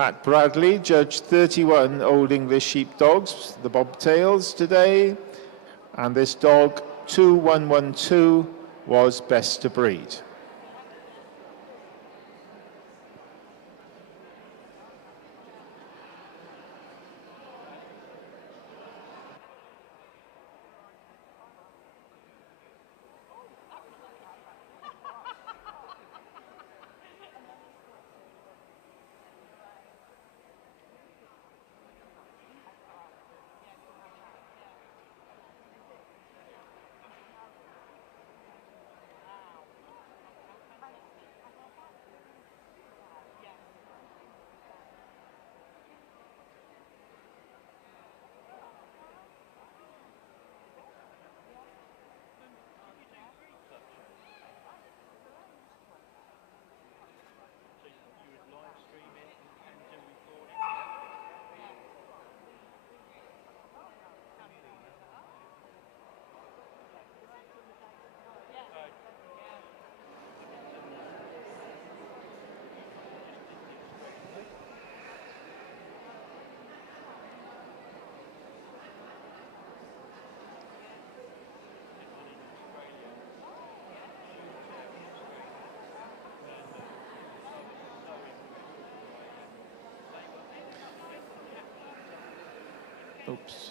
Pat Bradley judged 31 Old English sheepdogs, the bobtails today, and this dog 2112 was best of breed. Oops.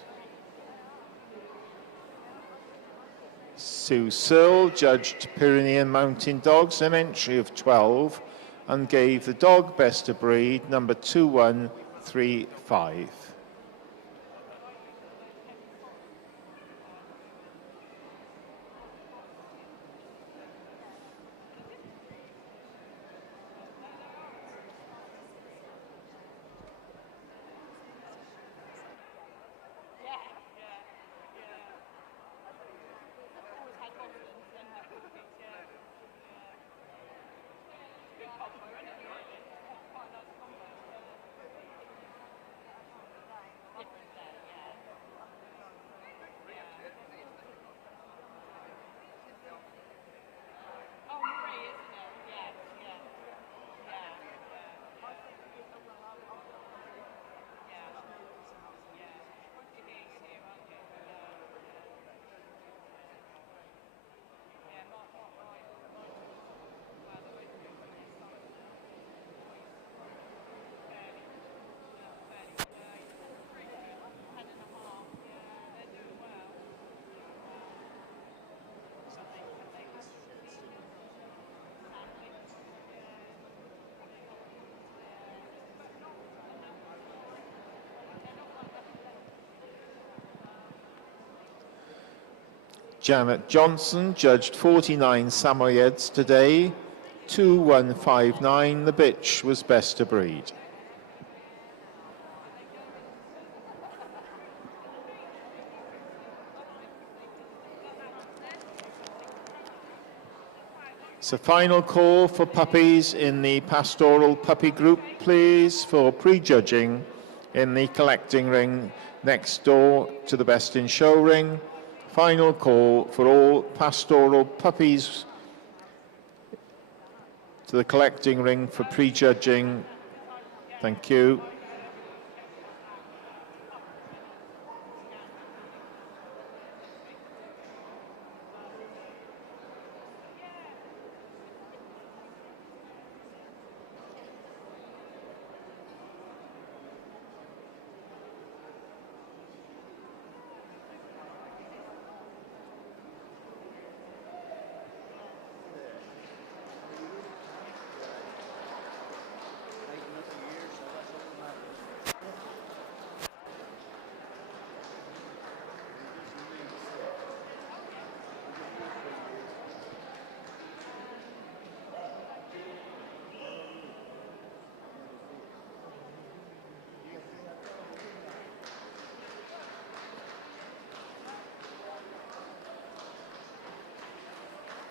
Sue Searle judged Pyrenean Mountain Dogs an entry of 12 and gave the dog best of breed number 2135. Janet Johnson judged 49 Samoyeds today, 2159. The bitch was best of breed. So final call for puppies in the Pastoral Puppy Group, please, for prejudging in the collecting ring next door to the Best in Show ring. Final call for all Pastoral puppies to the collecting ring for prejudging. Thank you.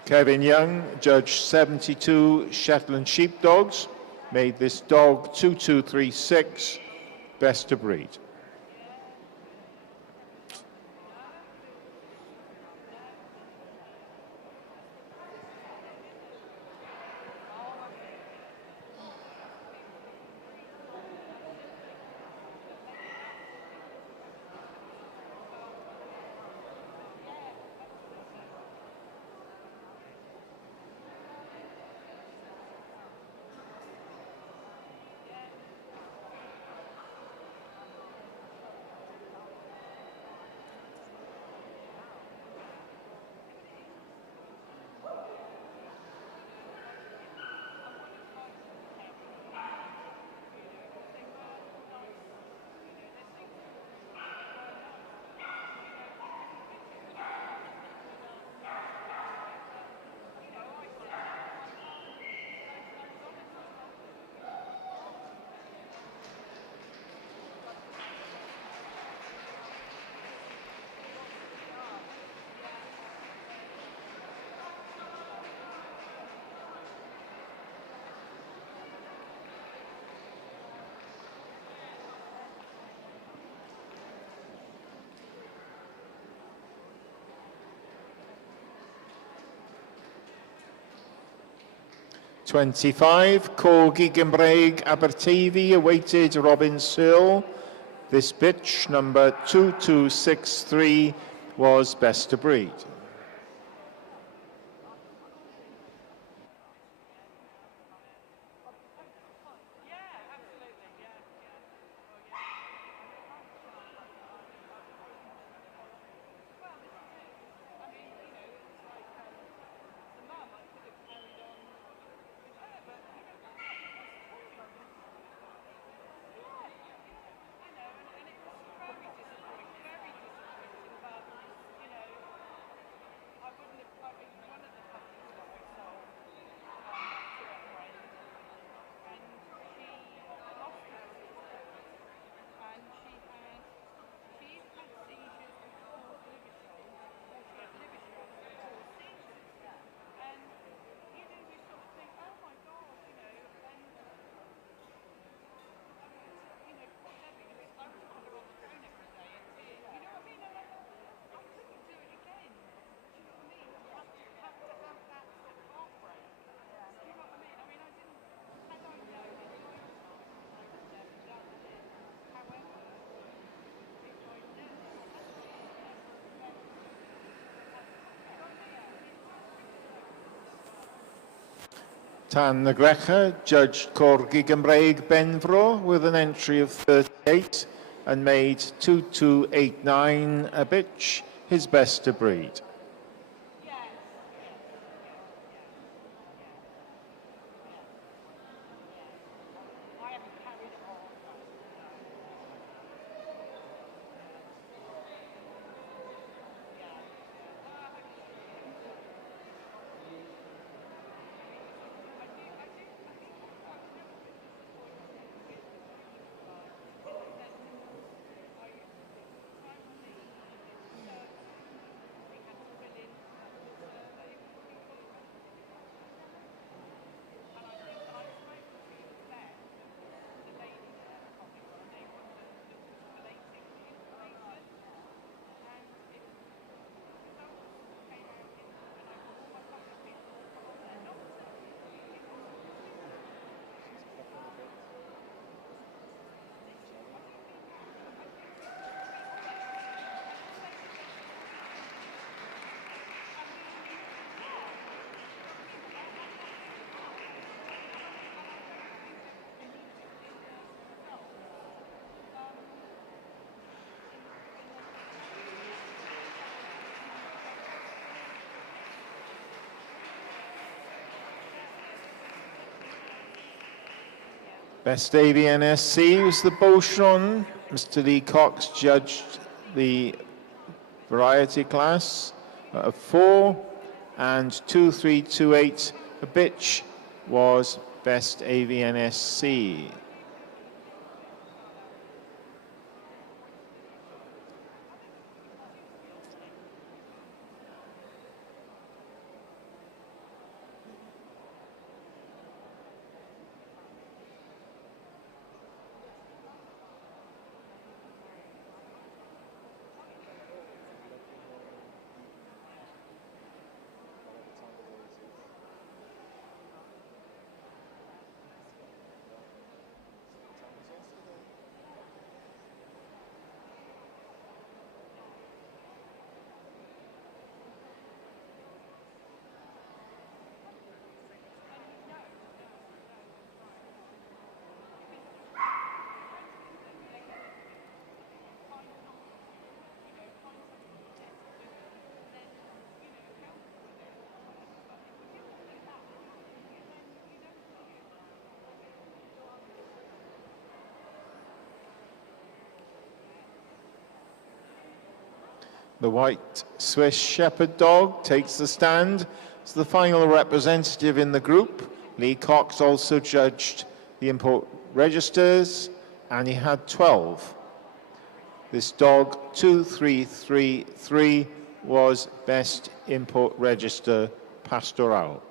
Kevin Young judged 72 Shetland sheepdogs, made this dog 2236, best of breed. '25, Corgi Gymraeg Aberteifi awaited Robin Searle. This bitch, number 2263, was best of breed. Tan y Grecha judged Corgi Gymreig Benfro with an entry of 38 and made 2289 a bitch his best to breed. Best AVNSC was the Beauchon. Mr. Lee Cox judged the variety class of 4, and 2328 a bitch was best AVNSC. The white Swiss Shepherd dog takes the stand as the final representative in the group. Lee Cox also judged the import registers, and he had 12. This dog, 2333, was best import register Pastoral.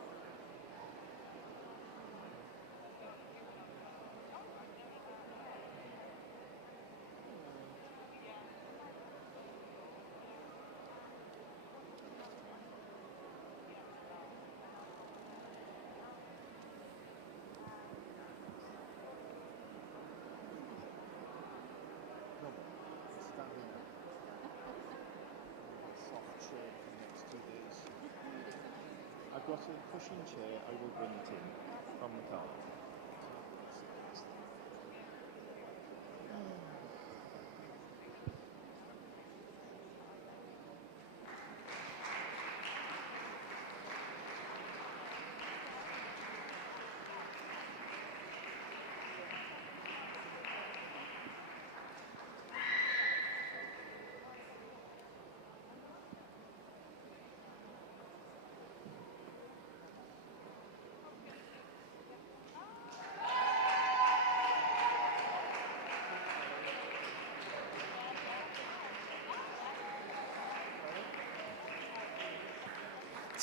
I've got a pushing chair, I will bring it in from the car.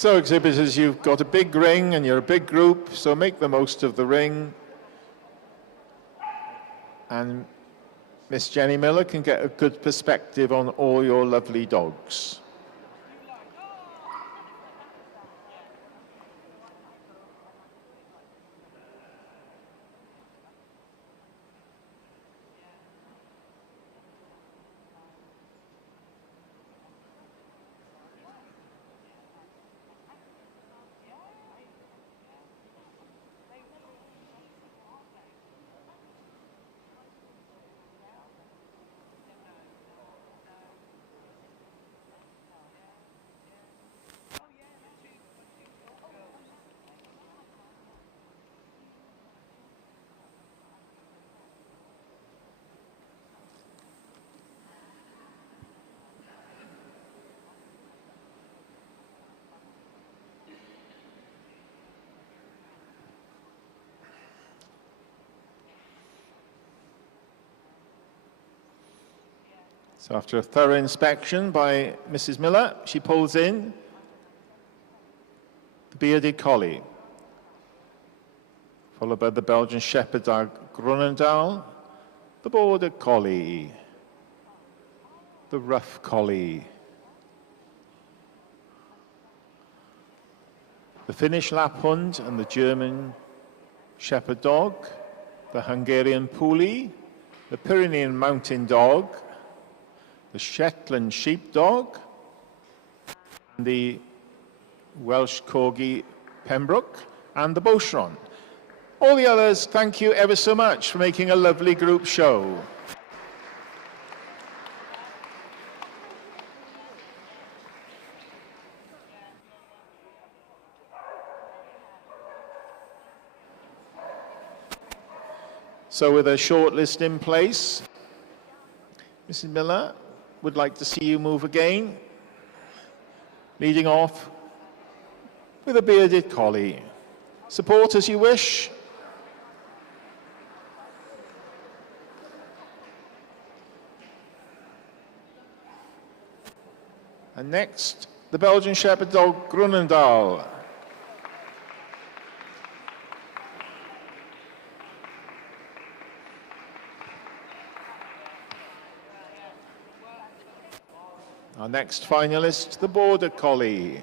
So exhibitors, you've got a big ring and you're a big group, so make the most of the ring. And Miss Jenny Miller can get a good perspective on all your lovely dogs. So after a thorough inspection by Mrs. Miller, she pulls in the bearded collie, followed by the Belgian Shepherd dog Grunendahl, the border collie, the rough collie, the Finnish Lapphund and the German Shepherd dog, the Hungarian Puli, the Pyrenean Mountain Dog, the Shetland Sheepdog, and the Welsh Corgi Pembroke, and the Beaucheron. All the others, thank you ever so much for making a lovely group show. So with a short list in place, Mrs. Miller would like to see you move again, leading off with a bearded collie. Support as you wish. And next, the Belgian Shepherd dog Grunendahl. Our next finalist, the Border Collie.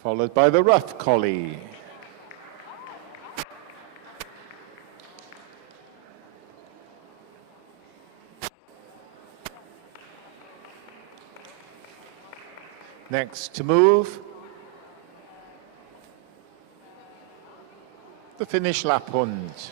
Followed by the Rough Collie. Next to move, the Finnish Lapphund.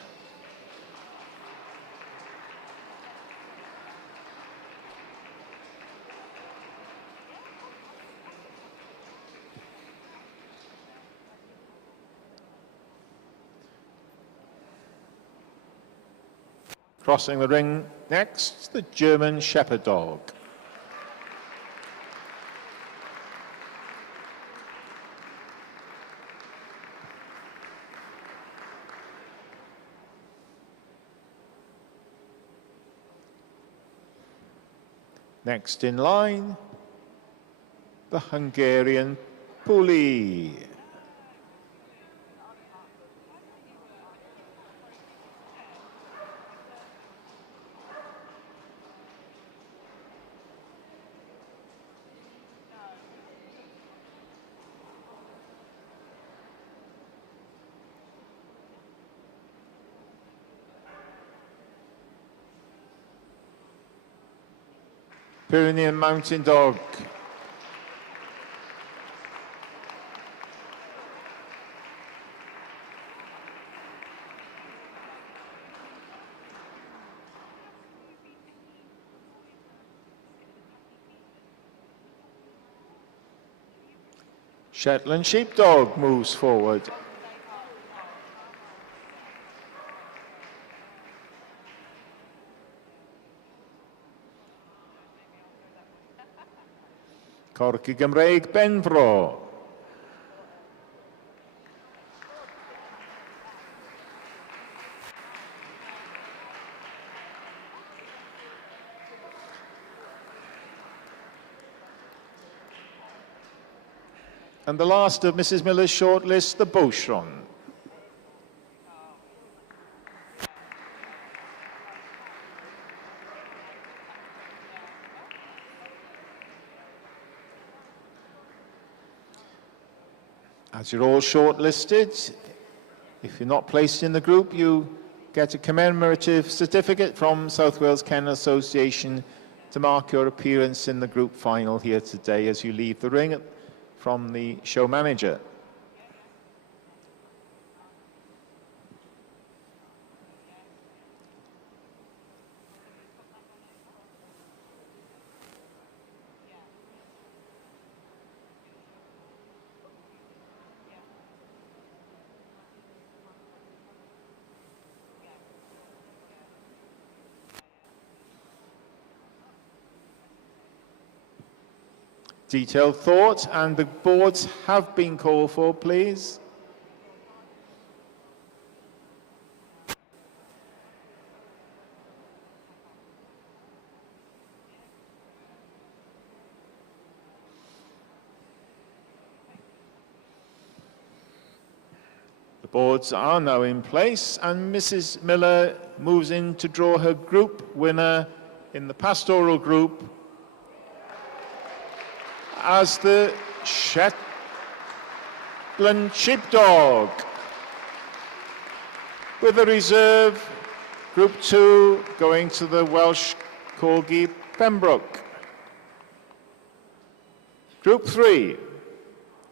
Crossing the ring next, the German Shepherd dog. Next in line, the Hungarian Puli. Pyrenean Mountain Dog. Shetland Sheepdog moves forward. Corgi Gymreig Benfro. And the last of Mrs. Miller's shortlist, the Beaucheron. As you're all shortlisted, if you're not placed in the group, you get a commemorative certificate from South Wales Kennel Association to mark your appearance in the group final here today as you leave the ring from the show manager. Detailed thought, and the boards have been called for, please. The boards are now in place, and Mrs. Miller moves in to draw her group winner in the pastoral group as the Shetland Sheepdog. With the reserve, Group 2 going to the Welsh Corgi Pembroke. Group 3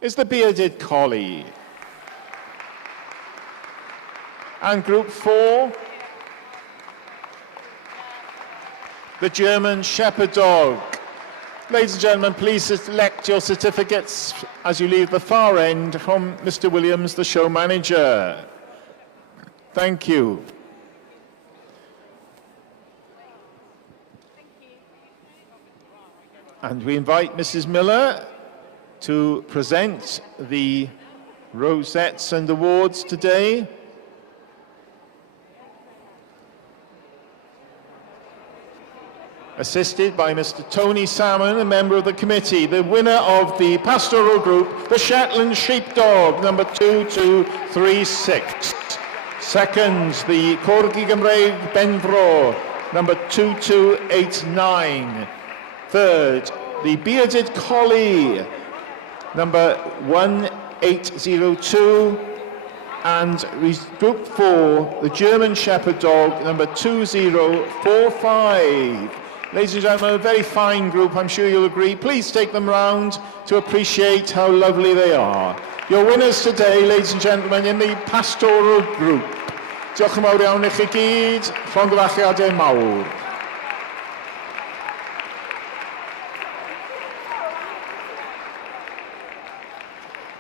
is the Bearded Collie. And Group 4, the German Shepherd Dog. Ladies and gentlemen, please select your certificates as you leave the far end from Mr. Williams, the show manager. Thank you. And we invite Mrs. Miller to present the rosettes and awards today. Assisted by Mr. Tony Salmon, a member of the committee, the winner of the pastoral group, the Shetland Sheepdog, number 2236. Second, the Corgi Gymraeg Benfro, number 2289. Third, the Bearded Collie, number 1802. And Group 4, the German Shepherd Dog, number 2045. Ladies and gentlemen, a very fine group, I'm sure you'll agree. Please take them round to appreciate how lovely they are. Your winners today, ladies and gentlemen, in the pastoral group. Diolch yn fawr iawn i chi gyd, llongyfarchiadau mawr.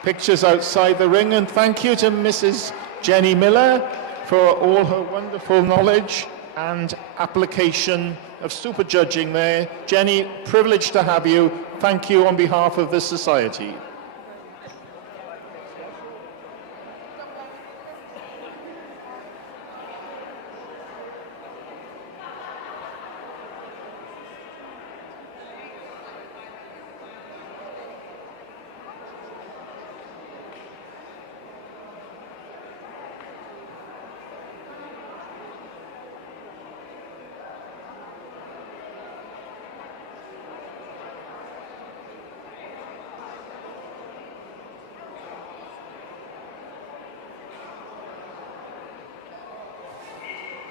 Pictures outside the ring, and thank you to Mrs. Jenny Miller for all her wonderful knowledge and application of super judging there. Jenny, privileged to have you. Thank you on behalf of the Society.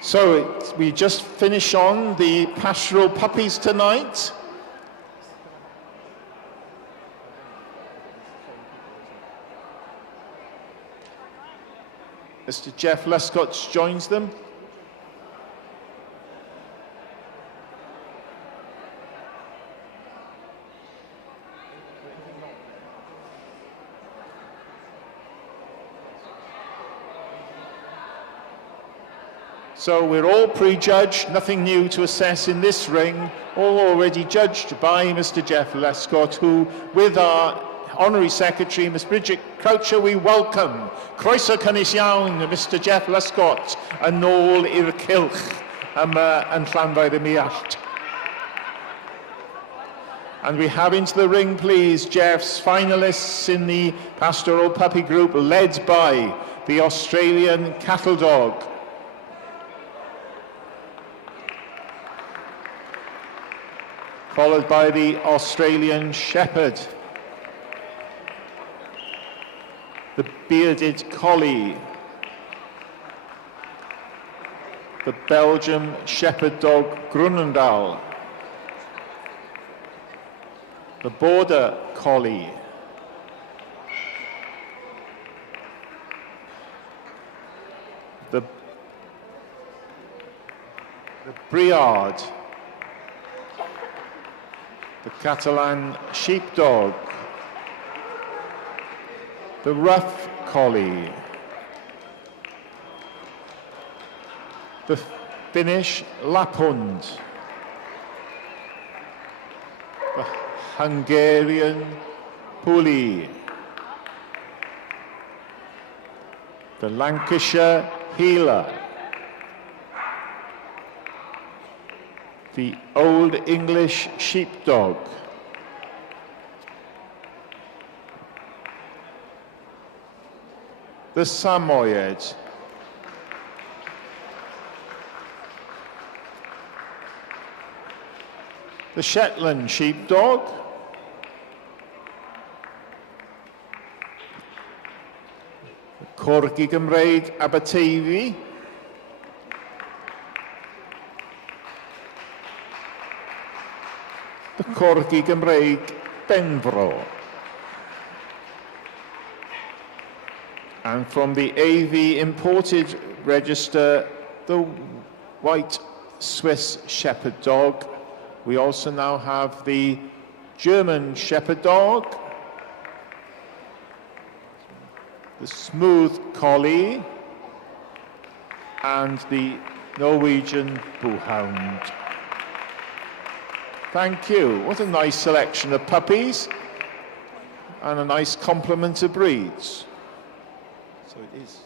So we just finish on the pastoral puppies tonight. Mr. Jeff Lescott joins them. So we're all prejudged, nothing new to assess in this ring, all already judged by Mr. Jeff Lescott, who, with our Honorary Secretary, Ms. Bridget Croucher, we welcome. Croeso cynnes iawn, Mr. Jeff Lescott, yn ôl i'r cylch yn Llanfair y Miallt. And we have into the ring, please, Jeff's finalists in the Pastoral Puppy Group, led by the Australian Cattle Dog. Followed by the Australian Shepherd, the Bearded Collie, the Belgian Shepherd Dog Grunendal, the Border Collie, the Briard, the Catalan Sheepdog, the Rough Collie, the Finnish Lapphund, the Hungarian Puli, the Lancashire Heeler, the Old English Sheepdog, the Samoyed, the Shetland Sheepdog, the Corgi Gymreig Aberteifi, the Corgi Gymreig Benfro, and from the AV imported register, the White Swiss Shepherd Dog. We also now have the German Shepherd Dog, the Smooth Collie, and the Norwegian Bullhound. Thank you. What a nice selection of puppies and a nice complement of breeds. So it is.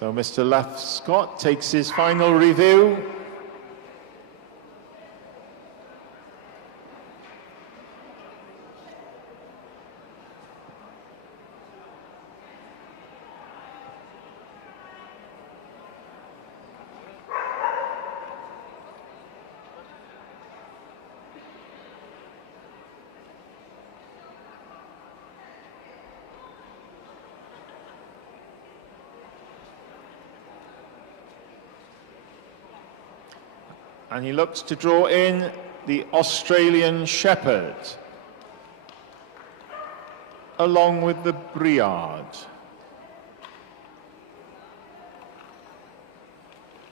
So Mr. Luff Scott takes his final review. And he looks to draw in the Australian Shepherd, along with the Briard,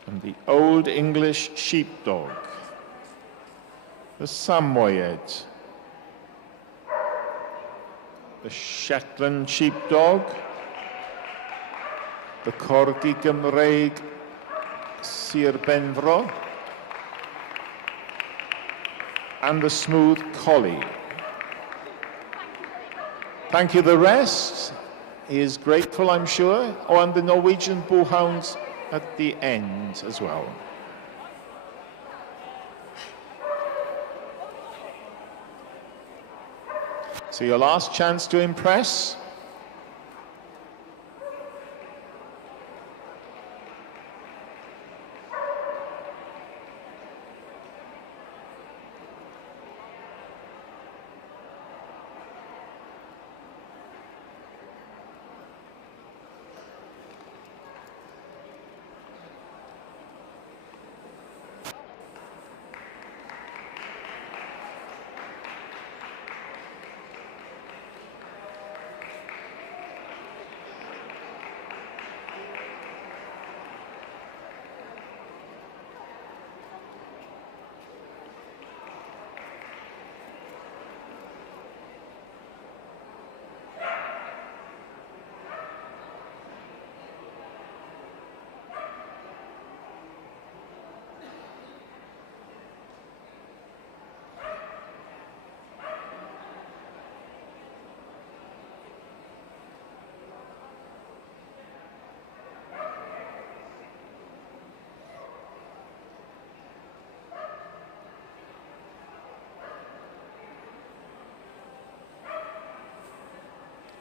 and the Old English Sheepdog, the Samoyed, the Shetland Sheepdog, the Corgi Gymreig Sir Benfro, and the Smooth Collie. Thank you, the rest. He is grateful, I'm sure. Oh, and the Norwegian Bullhounds at the end as well. So your last chance to impress.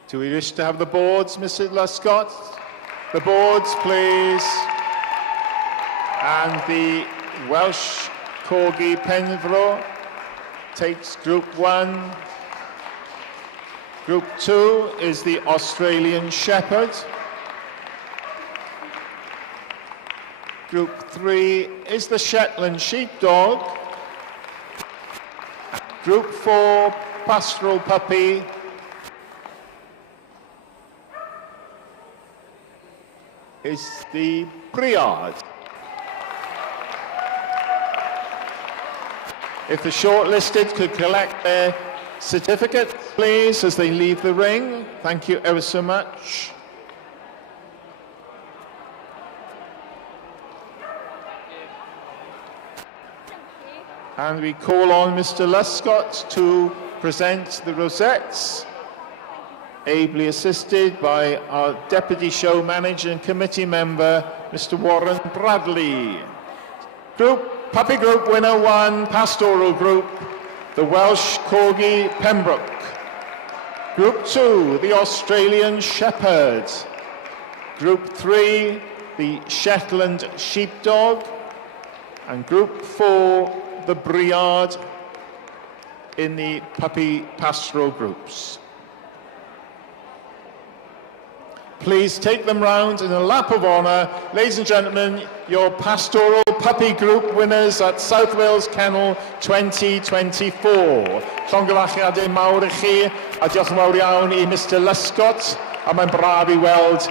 Do we wish to have the boards, Mr. Luscott? The boards, please. And the Welsh Corgi Penfro takes Group 1. Group 2 is the Australian Shepherd. Group 3 is the Shetland Sheepdog. Group 4, Pastoral Puppy. Is the Briard. If the shortlisted could collect their certificate, please, as they leave the ring. Thank you ever so much. And we call on Mr. Luscott to present the rosettes, ably assisted by our Deputy Show Manager and Committee Member, Mr. Warren Bradley. Puppy Group winner 1, Pastoral Group, the Welsh Corgi Pembroke. Group 2, the Australian Shepherd. Group 3, the Shetland Sheepdog. And Group 4, the Briard in the Puppy Pastoral groups. Please take them round in a lap of honour. Ladies and gentlemen, your Pastoral Puppy Group winners at South Wales Kennel 2024. Llongyfarchiadau mawr I chi, a diolch yn fawr iawn I Mr Luscott, a mae'n braf I weld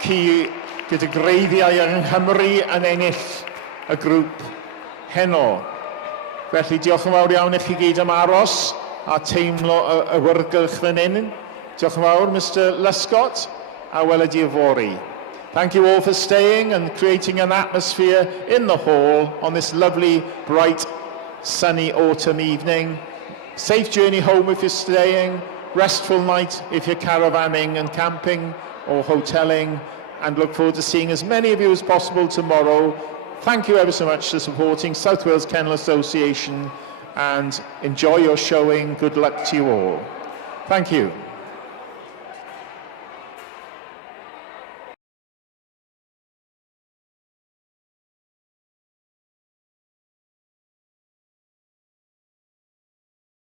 ci gyda greiddiau yng Nghymru yn ennill y grŵp heno. Felly diolch yn fawr iawn I chi gyd am aros a teimlo y wyrgylch fan hyn. Diolch yn fawr, Mr Luscott. Thank you all for staying and creating an atmosphere in the hall on this lovely, bright, sunny autumn evening. Safe journey home if you're staying, restful night if you're caravanning and camping or hotelling, and look forward to seeing as many of you as possible tomorrow. Thank you ever so much for supporting South Wales Kennel Association, and enjoy your showing. Good luck to you all. Thank you.